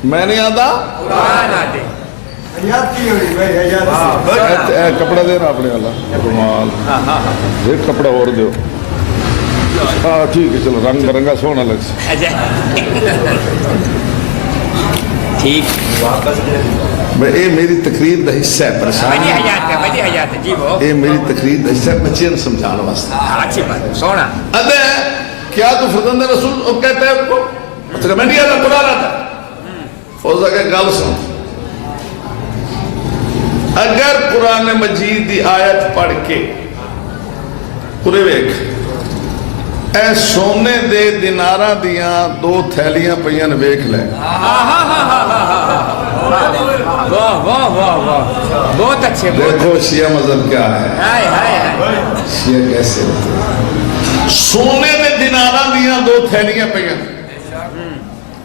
میں نہیں آتا قرآن آتے کپڑا دینا اپنے والا رومال ایک کپڑا اور دیو ہاں ٹھیک ہے چلو رنگ برنگا سونا لگ سے ٹھیک اے میری تقریر دا حصہ ہے پریشان وجہ حیات ہے جی وہ اے میری تقریر دا حصہ ہے بچے نے سمجھانا واسطہ اچھی بات سونا ادھے کیا تو فرزند رسول کہتے ہیں آپ کو میں نہیں آتا قرآن آتا فوزہ کہ گل سن اگر قرآن مجید دی آیت پڑھ کے پورے ویک اے سونے دے دیناراں دیاں 2 تھیلیاں پئیاں ویکھ لے واہ واہ واہ واہ بہت اچھے دیکھو شیعہ مذہب کیا ہے شیعہ کیسے ہوتے ہیں سونے دے دیناراں دیاں 2 تھیلیاں پئیاں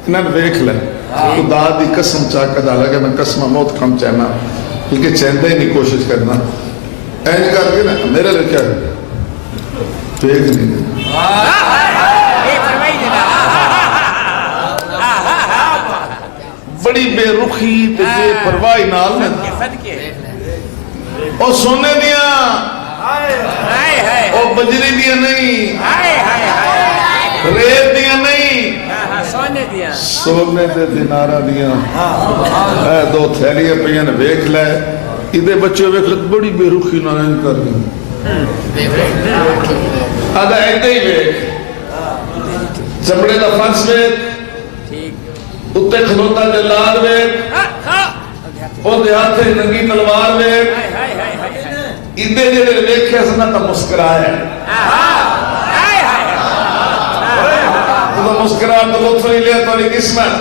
انہاں ویکھ لے خدا دی قسم چاہ کر ڈالا کہ میں قسم موت کم چاہنا کیونکہ چاہتا ہی نہیں کوشش کرنا اینج کر کے نا میرے لئے کیا دیکھ نہیں دے بڑی بے رخی تے بے پرواہی نال میں اور سونے دیا اور بجری دیا نہیں ریت دیا نہیں سونے دے دینارہ دیا اے 2 تھیلیاں پہیاں نے ویکھ لے ادھے بچے ویکھ لے بڑی بے رخی نارائن کر گئی آدھا ایتے ہی ویکھ چمڑے دا فرس ویکھ اتے کھلوتا جلال ویکھ اور دیہاتے ننگی تلوار ویکھ ادھے جلے ویکھے سنا تا مسکرائے مسکرا تو لطف نہیں لیا تو قسمت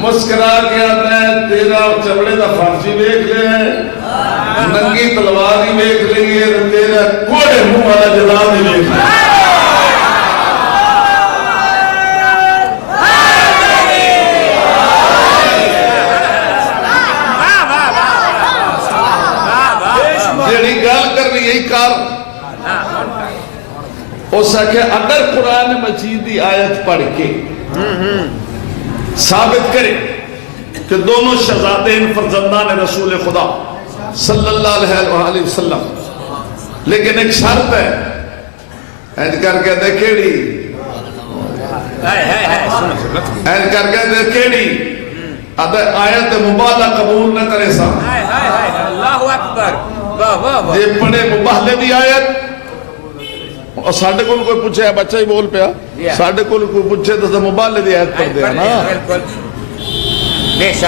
مسکرا کے آتا ہے تیرا چمڑے دا فرشی ویکھ لے ننگی تلواری ویکھ لے تیرا کوڑے منہ والا جلال ہی ویکھ لے جیڑی گل کرنی یہی کار اس کہ اگر قرآن مجید کی آیت پڑھ کے ثابت کرے کہ دونوں شہزادین فرزندان رسول خدا صلی اللہ علیہ وسلم لیکن ایک شرط ہے اینج کر کے دیکھیڑی اینج کر کے دیکھیڑی آیت مبالہ قبول نہ کرے سا اللہ اکبر یہ پڑھے مبالے دی آیت اور ساڑھے کل کوئی پوچھے ہے بچہ ہی بول پیا ساڑھے کل کوئی پوچھے تو مبالے دی آیت پڑھ دیا نا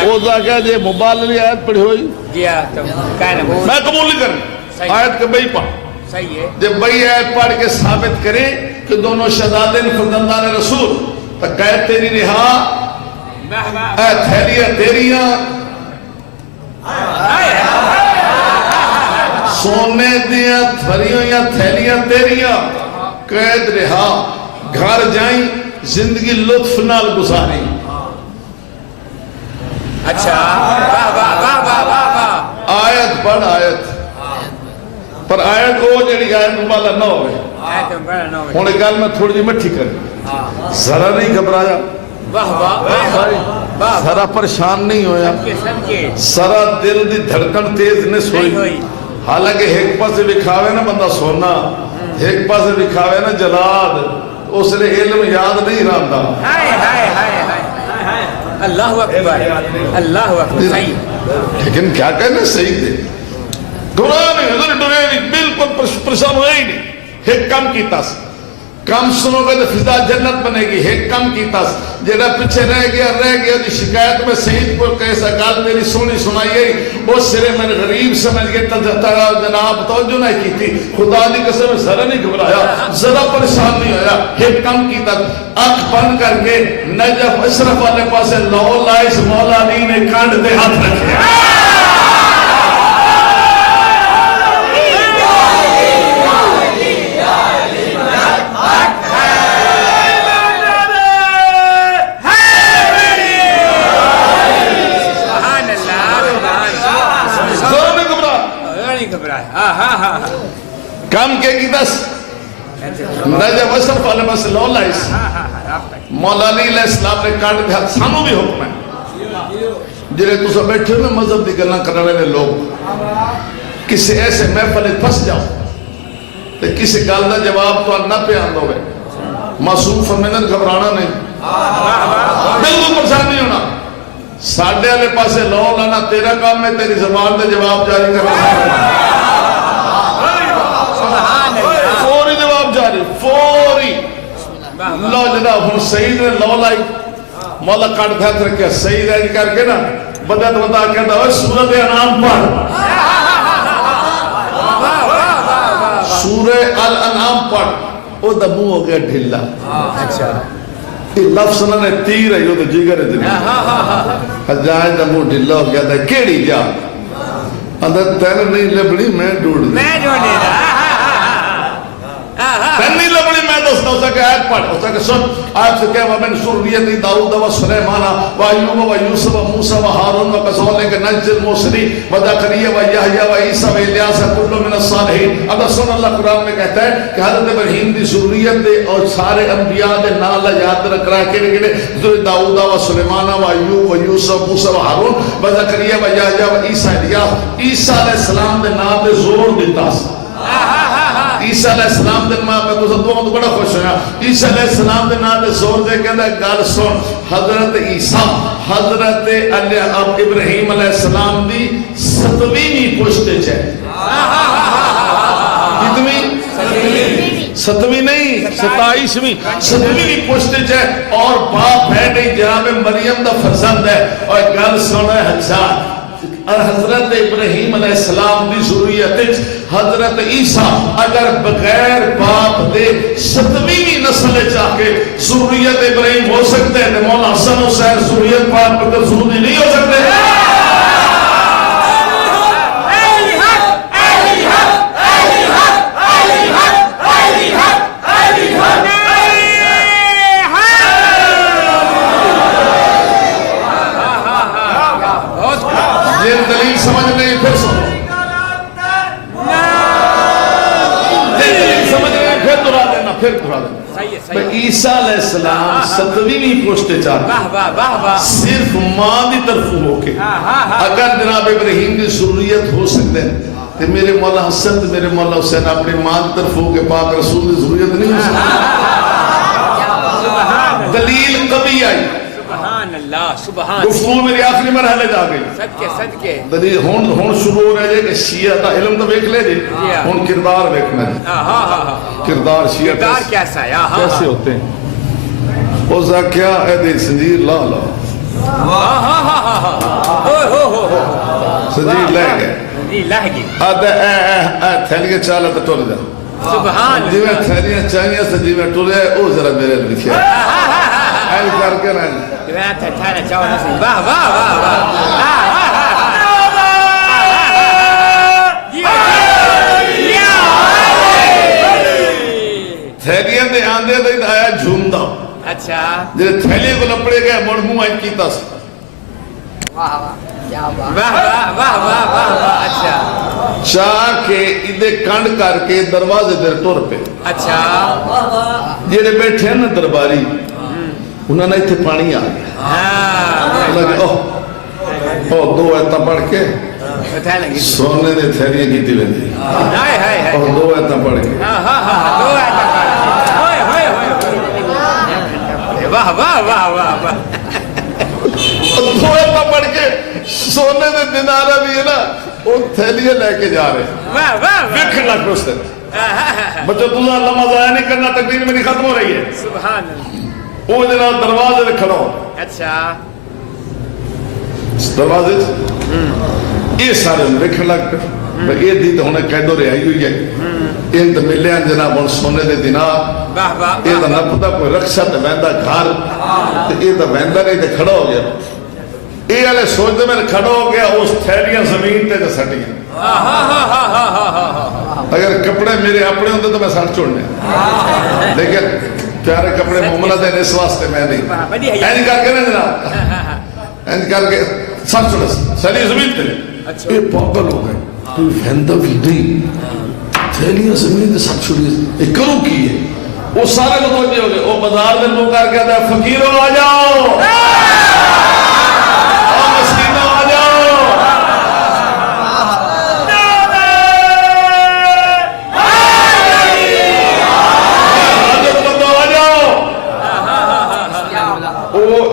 وہ دا کیا جے مبالے دی آیت پڑھی ہوئی میں قبول نہیں کریں آیت کے بھئی پڑھ جب بھئی آیت پڑھ کے ثابت کرے کہ دونوں شہزادین فرزندان رسول تو قید تیری رہا اے تھیلیاں تیریاں سونے دیا تھریوں یا تھیلیاں تیریاں قید رہا گھر جائیں زندگی لطف نال گزاری اچھا آیت پڑھ آیت پر آیت وہ جڑی آیت مبالہ نہ ہوئے ہونے گل میں تھوڑی جی مٹھی کر ذرا نہیں گھبرایا ذرا پریشان نہیں ہویا ذرا دل دی دھڑکن تیز نہیں سوئی حالانکہ ایک پاسے دکھاوے نا بندہ سونا ایک پاسے دکھاوے نا جلاد اس نے علم یاد نہیں رہتا اللہ اکبر اللہ اکبر صحیح لیکن کیا کہنا صحیح دے قرآن حضور ڈرے نہیں بالکل پریشان ہوئے ہی نہیں ایک کم کیتا کم سنو گے تو فضا جنت بنے گی. ایک کم کی تس جڑا پیچھے رہ گیا دی شکایت میں سعید کو کیسا گل میری سونی سنائی گئی اس سرے میں نے غریب سمجھ کے جناب توجہ نہیں کی تھی. خدا دی قسم ذرا نہیں گھبرایا, ذرا پریشان نہیں ہویا. ایک کم کی تس آنکھ بند کر کے نجف اشرف والے پاسے لو لائس مولا علی نے کانڈ دے ہاتھ رکھے. کم کے کی دس نجف اشرف والے پاسے لو لائس مولا علی علیہ السلام نے کانڈ دے ہاتھ. سانو بھی حکم ہے جنہیں تُسا بیٹھے ہو نا مذہب دی گلاں کرنے والے لوگ کسی ایسے محفل پھنس جاؤ تو کسی گل دا جواب تو نہ پہ آندو ہے معصوم فرمیدن گھبرانا نہیں, بالکل پریشان نہیں ہونا. ساڈے والے پاسے لو لانا تیرا کام ہے, تیری زبان دے جواب جاری کرنا. فوری جواب جاری, فوری. لو جناب ہن سعید نے لو لائی مولا کانڈ ہاتھ رکھیا. سعید اینج کر کے نا بندہ تو بندہ کہتا ہے سورۃ انعام پڑھ, سورہ الانعام پڑھ. او دا منہ ہو گیا ڈھلا. یہ لفظ نہ نے تیر ہے, یہ تو جگر ہے. حجاج دا منہ ڈھلا ہو گیا تھا. کیڑی جا اندر تیر نہیں لبڑی میں ڈوڑ دی, تیر نہیں لبڑی میں دوستا. اسا کہ آیت پڑھ, اسا کہ سن آیت سے کہ وَمِن سُرِّيَّتِ داؤد وَسُلَيْمَانَ وَأَيُّوبَ وَيُوسُفَ وَمُوسَى وَهَارُونَ وَكَذَلِكَ نَجْزِي الْمُحْسِنِينَ وَزَكَرِيَّا وَيَحْيَىٰ وَعِيسَىٰ وَإِلْيَاسَ كُلٌّ مِّنَ الصَّالِحِينَ. اب سن اللہ قرآن میں کہتا ہے کہ حضرت ابراہیم دی ذریت دے اور سارے انبیاء دے نام یاد رکھ رہا ہے کہ ذریت داؤد وسلیمان وایوب ویوسف موسیٰ وہارون وزکریا ویحییٰ وعیسیٰ الیاس. عیسیٰ علیہ السلام دے نام دے زور دیتا سا. عیسیٰ علیہ السلام دے نام میں تو دعا تو بڑا خوش ہویا. عیسیٰ علیہ السلام دے نام دے زور دے کہتا ہے گل سن حضرت عیسیٰ حضرت ابراہیم علیہ السلام دی 7ویں پشتے چاہے. کتنی 7ویں نہیں 27ویں 7ویں پشتے چاہے. اور باپ ہے نہیں جناب مریم دا فرزند ہے. اور گل سن ہے حجاج حضرت ابراہیم علیہ السلام دی ذریت حضرت عیسیٰ اگر بغیر باپ دے 7ویں نسل چاہ کے ذریت ابراہیم ہو سکتے ہیں تو مولا حسن حسین ذریت پاک پر ذریت نہیں ہو سکتے. عیسیٰ علیہ السلام 7ویں پوسٹے چاہتا صرف ماں دی طرف ہو کے. اگر جناب ابراہیم کی ضروریت ہو سکتے ہیں تو میرے مولا حسن میرے مولا حسین اپنی ماں دی طرف ہو کے پاک رسول کی ضروریت نہیں ہو سکتی. دلیل کبھی آئی گفتگو میری آخری مرحلے جا گئی. دلیل ہون شروع ہو رہے کہ شیعہ تا علم تو بیک لے جی ہون کردار بیکنا ہے. کردار شیعہ کیسے ہوتے ہیں. او زاکیہ اے دے سنجیر لا لا سنجیر لہ گئے آدھے اے تھیلیاں چالا تا ٹول جا جی میں تھیلیاں چاہیے سے جی میں ٹولے او ذرا میرے لکھیا ایل کر کے رہنے واہ واہ واہ تھیلیاں دے آندے دے آیا جھومدہ. اچھا جب تھیلیاں کو لپڑے گئے مڑموں آئیں کیتا سا واہ واہ واہ واہ. اچھا چاہ کے ادھے کنڈ کر کے دروازے در ٹور پہ. اچھا جیڑے بیٹھے ہیں نا درباری انہوں نے اتھے پانی آ گیا. اوہ دو ایتا پڑھ کے سونے دے تھیلیاں کیتی لیں اور دو ایتا پڑھ کے واہ واہ واہ واہ دو ایتا پڑھ کے سونے دے دینارہ بھی ہے نا وہ تھیلیاں لے کے جا رہے ہیں. وکھ لگ رستے بچوں تمہیں لمحہ ضائع نہیں کرنا، تقریر میری ختم ہو رہی ہے. سبحان اللہ. وہ جناب دروازے میں کھڑا ہو، اچھا دروازے یہ سارے دیکھنے لگ پہ یہ دی تو ہنے قیدو رہائی ہوئی ہے. ان تو ملے ہیں جناب ہن سونے دے دینار، واہ واہ یہ تو نہ پتا کوئی رکشا تے ویندا گھر، یہ تو ویندا نہیں تے کھڑا ہو گیا. یہ والے سوچتے میں کھڑا ہو گیا، اس تھیلیاں زمین تے سٹیاں. اگر کپڑے میرے اپنے ہوندے تو میں سٹ چھوڑنے، لیکن پیارے کپڑے مومنہ دے اس واسطے میں نہیں. اینج کر کے نا جناب، اینج کر کے سٹ چھوڑے سلی زمین تے. یہ پاگل ہو گئے، کوئی ویندا بھی نہیں، تھیلیاں زمین تے سٹ چھوڑی، یہ کروں کی ہے؟ وہ سارے متوجہ ہو گئے. وہ بازار میں لوگ کر کے آتا ہے فقیروں آ جاؤ، مسکینوں آ جاؤ،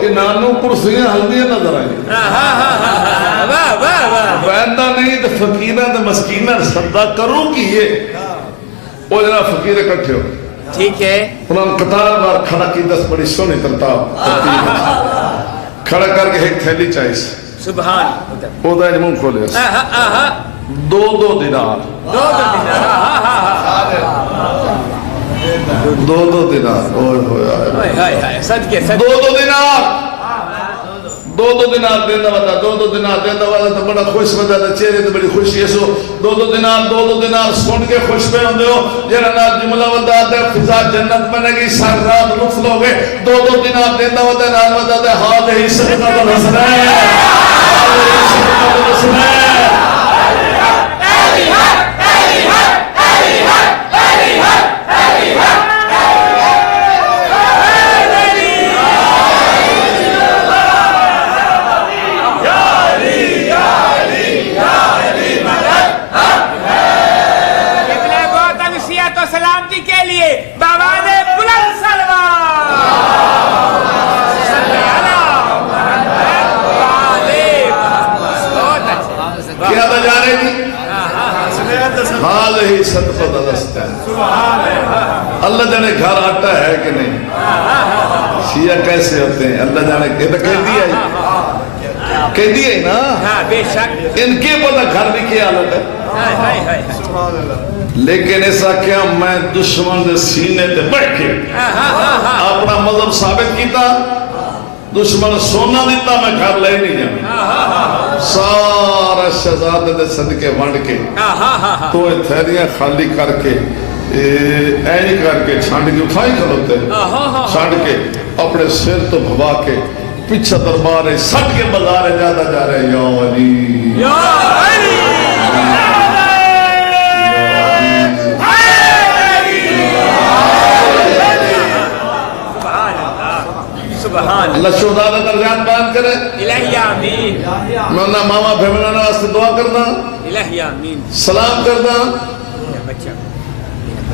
انانو کرسیاں ہلدیاں نظر آئی. ویندا نہیں تو فقیرہ تو مسکینہ صدقہ کروں کی یہ. وہ جناب فقیر اکٹھے ہو، ٹھیک ہے. انہوں نے قطار بار کھڑا کی، 10 بڑی سونی ترتاب کھڑا کر کے ایک تھیلی چاہیس. سبحان وہ دا منہ کھولے 2 دینار، 2 دینار، اوہ ہوئے صدقے 2 دینار، 2 دینار دیندہ وطا، 2 دینار دیندہ وطا تو بڑا خوش وطا تو چہرے تو بڑی خوشی ہے. سو 2 دینار سن کے خوش پہ ہوں دیو جنہاں نال جملہ وطا ہے فضا جنت بنے گی، سار رات لطف لوگے. 2 دینار دیندہ وطا نال وطا ہے حال ہی صدقہ بالحسن ہے، حال ہی صدقہ بالحسن ہے. سلامتی کے لیے بابا نے بلند سلوات. کیا تھا جا رہے تھی؟ حال ہی صدقہ دلست ہے. اللہ جانے گھر آتا ہے کہ نہیں، شیعہ کیسے ہوتے ہیں اللہ جانے. یہ تو کہہ دیا ہی، کہہ دیا ہی نا، بے شک ان کے پتہ گھر بھی کیا حالت ہے. لیکن ایسا کیا میں دشمن دے سینے تے بیٹھ کے اپنا مذہب ثابت کیتا، دشمن سونا دیتا میں گھر لے نہیں جانا. سارا شہزادے دے صدقے ونڈ کے تو تھیلیاں خالی کر کے اینی کر کے چھانڈ کے اٹھائی کھلوتے چھانڈ کے اپنے سر تو بھوا کے پیچھے دربارے سٹ کے بازارے جاتا جا رہے. یا علی یا علی اللہ شہداء کا درجات بیان کرے. الہی آمین. میں انہاں ماما بھیمنانا واسطے دعا کرنا، الہی آمین. سلام کرنا.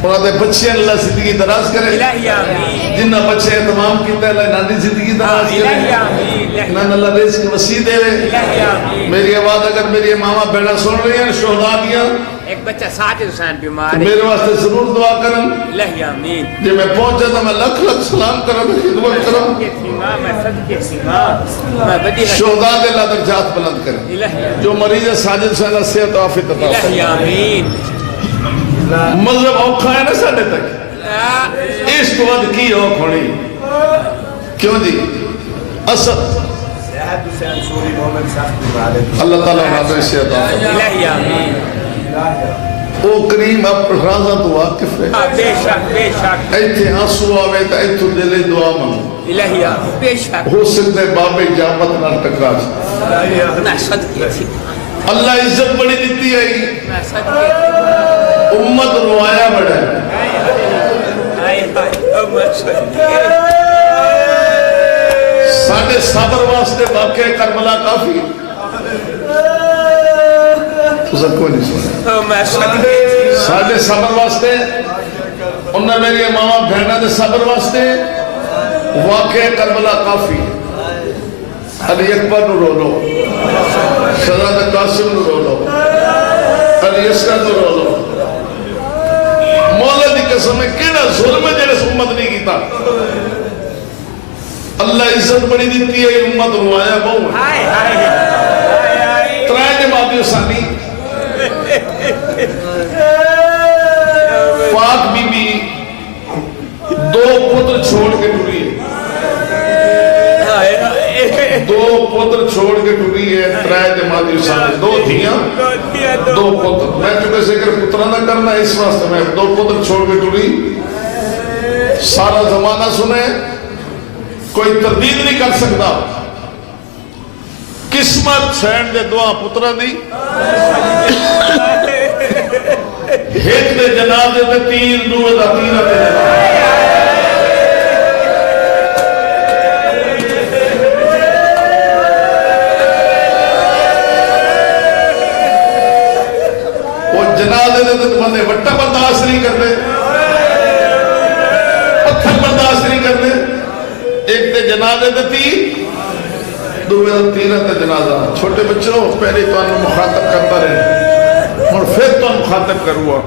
انہاں دے بچیاں اللہ زندگی دراز کرے. الہی آمین. جنہ بچے اہتمام کیتا ہے اللہ انہاں دی زندگی دراز کرے. الہی آمین. انہاں اللہ رزق وسیع دے. الہی آمین. میری آواز اگر میری ماما بہنا سن رہی ہیں شہداء دیاں، ایک بچہ ساتھ حسین بیمار ہے، میرے واسطے ضرور دعا کرن. الہی آمین. جی میں پہنچا تو میں لکھ لکھ سلام کرن، خدمت کرن. میں صدقے سیما میں بدی شہداء دے اللہ درجات بلند کریں. الہی آمین. جو مریض ہے ساجد سے اللہ صحت و عافیت عطا الہی فرمائے. آمین. مذہب اوکھا ہے نا ساڑھے تک، اس کو بعد کی اوکھ ہونی کیوں جی؟ اصل اللہ تعالیٰ حاضر سے عطا فرمائے. الہی آمین. او کریم اب رازہ تو واقف ہے. بے شک بے شک. ایتھے آنسو آوے تا ایتھو دلے دعا منگو. الہی آمین. بے شک. ہو سکتے باب اجابت نہ ٹکرا جائے. میں صدقے اللہ عزت بڑی دیتی ہے، میں صدقے امت روایا بڑا ہے. ساڑھے صبر واسطے واقع کربلا کافی تو سب کو نہیں سنا. ساڑھے صبر واسطے انہیں میری ماما بہنہ دے صبر واسطے واقع کربلا کافی. علی اکبر نو رو لو، شہزادہ قاسم نو رو لو، علی اصغر نو رو لو، قسم ہے کیڑا ظلم ہے جڑے امت نہیں کیتا اللہ عزت بڑی دیتی ہے امت روایا بہو ترائے جماعتی اسانی پاک بی بی دو پتر چھوڑ کے ٹری ہے دو پتر چھوڑ کے ٹری ہے ترائے جماعتی اسانی دو دھیاں دو پتر میں چونکہ ذکر پترہ نہ کرنا اس واسطے میں دو پتر چھوڑ کے ٹری سارا زمانہ سنے کوئی تردید نہیں کر سکتا قسمت سینڈ دے دعا پترہ دی ہیت دے جنازے دے تیر دوے دا تیرہ دے جنازے وہ جنازے دے بندے وٹا برداشت نہیں کرتے پتھر برداشت نہیں کرتے ایک دے جنازے دے تیر دوے دا تیرہ دے جنازہ چھوٹے بچوں پہلے تو انہوں مخاطب کرتا رہے اور پھر تو مخاطب کروا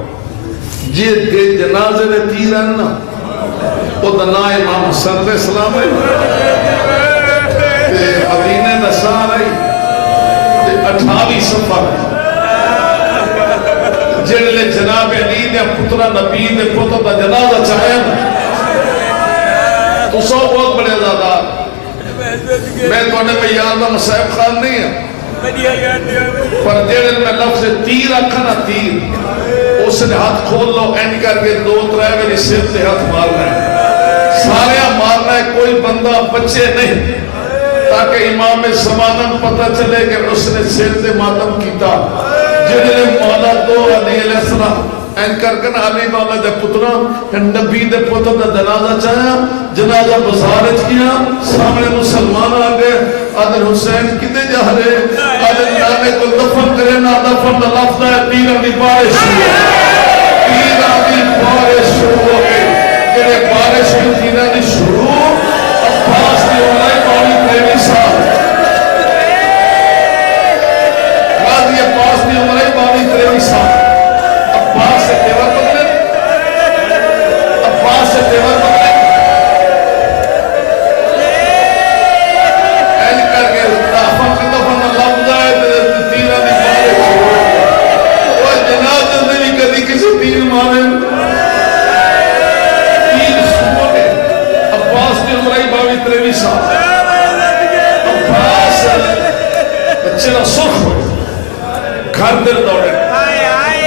جی دے جنازے دے تیر ہیں نا وہ دنا امام حسن علیہ السلام ہے تے مدینے دا سار ہے تے 28 سفر جنلے جناب علی نے پترہ نبی نے پتر دا جنازہ چاہیا تو سو بہت بڑے عزادار میں تو انہیں میں یاد مسائب خان نہیں ہے پر جیڑے میں لفظ تیر اکھنا تیر اس نے ہاتھ کھول لو اینڈ کر کے دو ترائے میری سر سے ہاتھ مارنا ہے سارے مارنا ہے کوئی بندہ بچے نہیں تاکہ امام زمانہ پتہ چلے کہ اس نے سر سے ماتم کیتا جنہے مولا دو علی علیہ السلام اینکر کن علی مولا دے پترہ نبی دے پتر دا جنازہ چاہیا جنازہ بزارج کیا سامنے مسلمان آگے آدھر حسین کتے جا رہے آدھر نانے کو دفن کرے نا دفن دا لفظ ہے تیرہ دی بارش ہوئے تیرہ دی بارش ہوئے تیرے بارش ہوئے تیرہ دی شروع عباس دی اولائی پانی پریمی سال غازی عباس دی اولائی پانی پریمی سال عباس سے تیور بدلے عباس سے تیور بدلے این کر کے دفن کی دفن لفظ آئے تیرہ دی بارے وہ جنازہ نہیں کدی کسی تیر مارے تیر سوڑے عباس کی عمرائی باوی تریوی سال عباس چرا سرخ ہوئے گھر دل دوڑے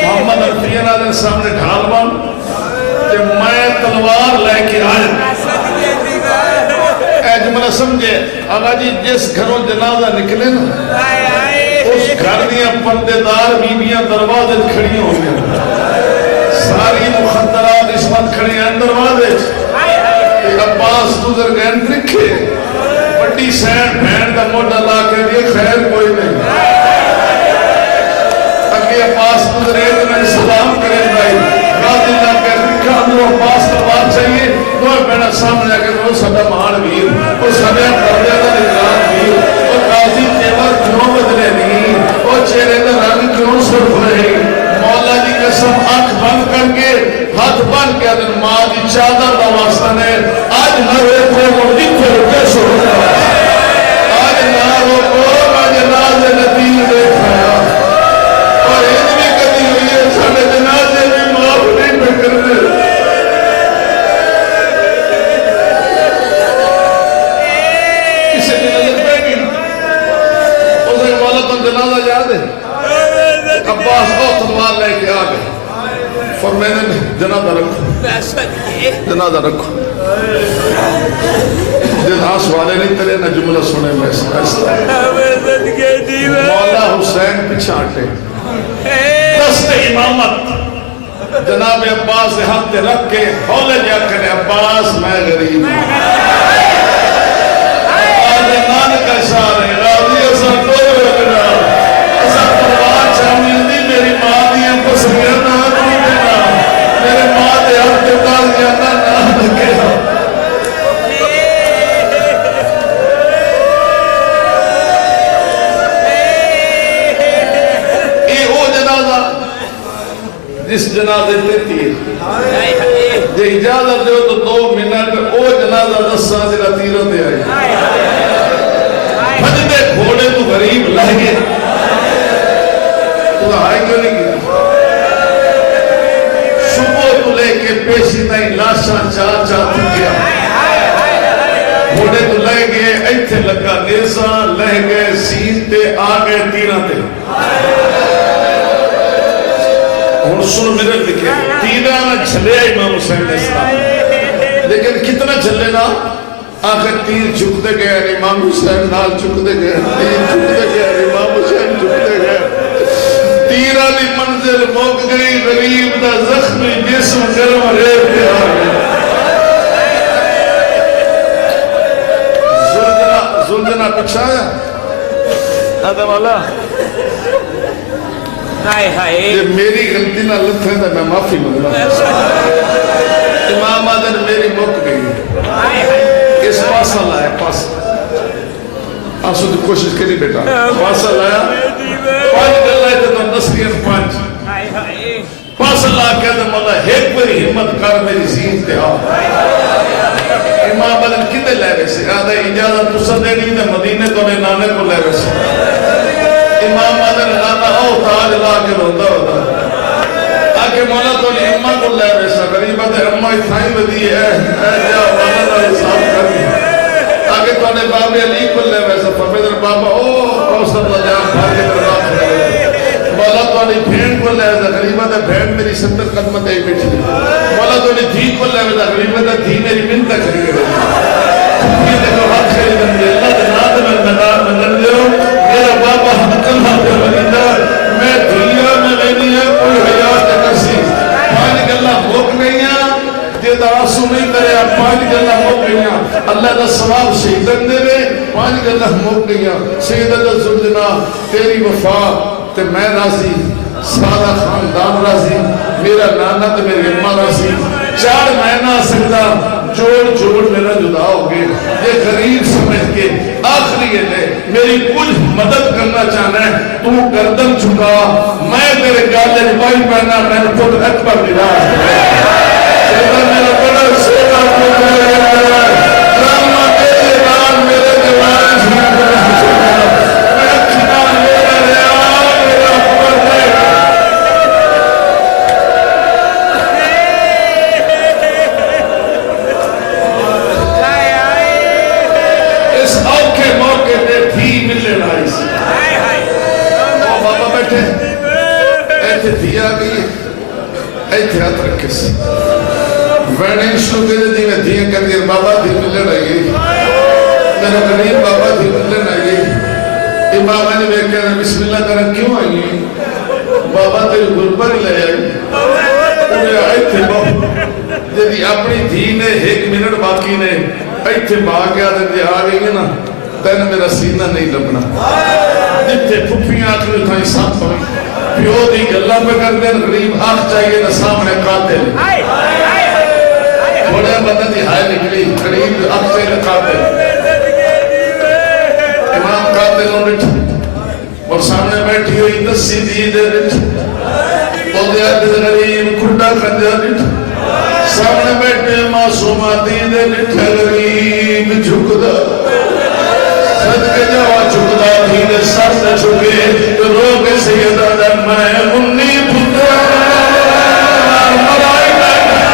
محمد عرفیانہ دے سامنے ڈھال بان کہ میں تلوار لے کے آیا اے جملہ سمجھے آقا جی جس گھروں جنازہ نکلے نا اس گھر دیا پردے دار بیبیاں دروازے کھڑی ہوں گے ساری مخدرات اس وقت کھڑی ہیں دروازے ایک عباس گزر گئے رکھے بڑی سینڈ بھین دا موٹا لا کے لیے خیر کوئی نہیں عباس گزرے تو میں سلام کریں بھائی راضی اللہ کے رکھا ہم عباس کا بات چاہیے وہ بینا سامنے آگے وہ سدا مہان ویر وہ سدا پردے کا نگران ویر وہ قاضی تیور کیوں بدلے نہیں وہ چہرے کا رنگ کیوں سرخ رہے مولا جی قسم آنکھ بند کر کے ہاتھ بند کے دن ماں جی چادر نواستا نے آج ہر ایک وہ دیکھے رکے سو آج نہ روکو میں جناز نتیل دیکھایا اور ایک بھی کدی ہوئی ہے سارے جنازے بھی معاف نہیں پہ کر دے کسے کی نظر پہ گی اسے مولا تم جنازہ یاد ہے عباس کو تلوار لے کے آگے فرمینے جنازہ رکھو جنازہ رکھو جناز والے نہیں تلے نہ جملہ سنے میں مولا حسین پچھاٹے دست امامت جناب عباس سے ہاتھ رکھ کے ہولے جا کرے عباس میں غریب آج نانک اشار ہے راضی اثر کوئی رکھنا اثر پروار چاہمی دی میری ماں دیا پسگیر نہ دینا میرے ماں دے ہاتھ کے دار جانا نہ لگے اس جنازے تے تیر جے اجازت دیو تو 2 منٹ او جنازہ دساں جڑا تیروں تے آئے بھجدے گھوڑے تو غریب لہے تو آئے کیوں نہیں کی صبح تو لے کے پیشی تائیں لاشاں چار تھی گیا گھوڑے تو لے گئے ایتھے لگا نیزہ لے گئے سین تے آگئے تیرہ تے اور سن میرے لکھے تیرہ نہ چھلے امام حسین علیہ السلام لیکن کتنا چھلے نا آخر تیر جھکتے گئے امام حسین نال جھکتے گئے تیر جھکتے گئے امام حسین جھکتے گئے تیرہ دی منزل موک گئی غریب دا زخمی جسم گرم ریب پہ آگئے زلجنہ پچھایا آدم اللہ یہ میری غلطی نہ لطھے تھا میں معافی مانگا امام آدم میری موک گئی اس پاسا لایا پاسا آسو تو کوشش کری بیٹا پاسا لایا 5 گل لائے تھے تو 10 پاسا لایا کہتا مولا ایک بری ہمت کر میری زین تے آ امام بدل کتے لے ویسے آدھا اجازت تسا دے نہیں تھے مدینے تو نے نانے کو لے ویسے امام بدل نانا او تاج لا کے روندہ ہوتا آکے مولا تو نے اممہ کو لے ویسے غریبت اممہ اتھائیں بدی ہے جا والا نہ حساب کر آگے تو نے باب علی کو لے ویسا فرمیدر بابا او کوسر اللہ جان بھاگے درباب کرے مولا تو نے بھین کو لے ویسا غریبت بھین میری 70 قدمت ایک بیٹھ لی مولا تو نے دھی کو لے ویسا غریبت دھی میری منتہ کری گئے یہ دیکھو حق سے بندے اللہ جنات میں مدار مدن دیو میرا بابا حق اللہ پہ مدینہ میں دھیا میں لینی ہے کوئی حیات کسی پانی کہ اللہ موک نہیں ہے دا آسو نہیں کرے آپ 5 گلہ موک گئیاں اللہ دا ثواب شہیدن دے رہے 5 گلہ موک گئیاں سیدہ زلجنہ تیری وفا تے میں راضی سارا خاندان راضی میرا نانا تے میرے اممہ راضی 4 مہینہ سکتا جوڑ میرا جدا ہو گئے یہ غریب سمجھ کے آخری ہے میری کچھ مدد کرنا چاہنا ہے تو گردن چھکا میں تیرے گالے بائی پہنا میں نے خود اکبر ملا سیدہ میرا بڑا سیدہ کو میرے رحمہ تیرے رام میرے دیوان جھیل کرنا چاہنا میں اچھنا میرا ریان میرا خبر ہے اس اوکے موقع دے تھی ملے رائیس وہ بابا بیٹھے ایتھے دیا گئی ایتھے ہاتھ رکھے سے وینڈنگ شروع کے دے میں دیا کر دیا بابا دی ملے رہی میرا قریب بابا دی ملے رہی امام میں نے بیک کہا بسم اللہ کرا کیوں آئی بابا تیری گربر ہی لے آئی انہیں آئے تھے بابا جدی اپنی دھی نے 1 منٹ باقی نے ایتھے بھاگ گیا دے آ گئی نا تین میرا سینہ نہیں لبنا جتے پھپیاں آخر تھا ساتھ پڑی پیو دی گلہ پہ کر دیں غریب آنکھ چاہیے نا سامنے قاتل تھوڑے بندہ دی ہائے نکلی قریب آنکھ چاہیے قاتل امام قاتل انٹ اور سامنے بیٹھی ہوئی 10 دی دے رٹ وہ دیا دے غریب کھڑا کر دیا رٹ سامنے بیٹھے معصومہ دی دے رٹ غریب جھکدا صدقے جوا جھکدا تھی نے سر چھکے تو رو کے سیدہ در میں انہی پھٹا مرائی بیٹھا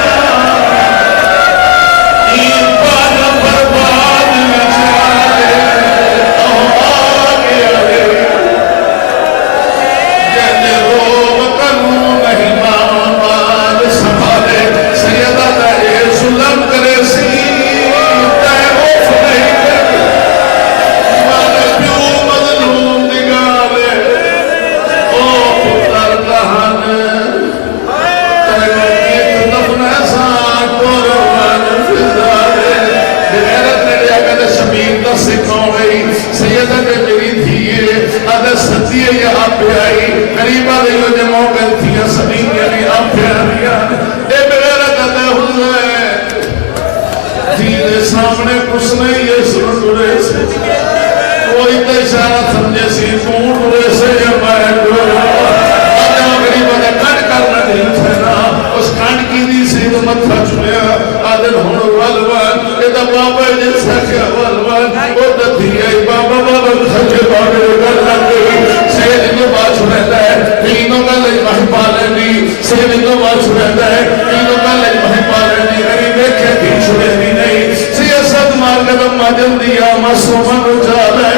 این پانا برباد مچھائے آگے آگے جہنے رو کروں مہمان مال سنبھالے سیدہ در ظلم کرے سی قریبہ دیو جے موقع تھیا سبین یعنی آپ پیاریا اے بغیرہ کہتا ہے دین سامنے کچھ نہیں یہ سن ٹورے سے کوئی تو اشارہ سمجھے سی کون ٹورے سے یا میں ٹورے آجا غریبہ دے کٹ کرنا نہیں تھے جلدی آ معصومہ نو جا لے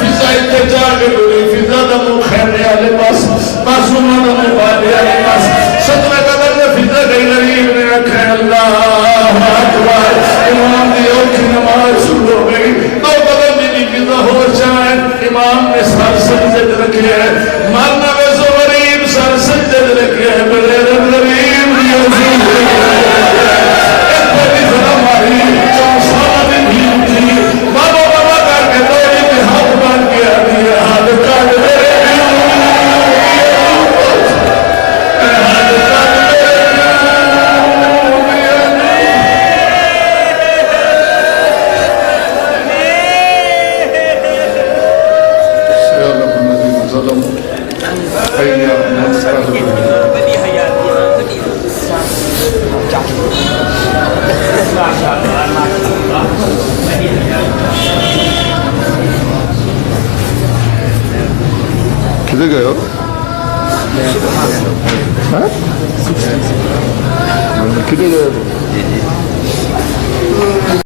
فضا اتنے جا کے ڈولی فضا دا منہ خیمے والے پاس معصومہ دا منہ بالے والے پاس صدر قدر نے فضا گئی غریب نے رکھے اللہ اکبر امام دی اوکھی نماز شروع ہو گئی دو قدر دی فضا ہو جائے امام نے سر سجدے رکھے ہے مرنا میں سو غریب سر سجدے رکھے ہے بغیر غریب یزید ایک بڑی ذرا ماری چوسانہ دی بھیل تھی بابا بابا کر کے دوڑی میں ہاتھ بان کے آدھی ہے ہاتھ کر دے کدھر گئے ہو کدھر گئے ہو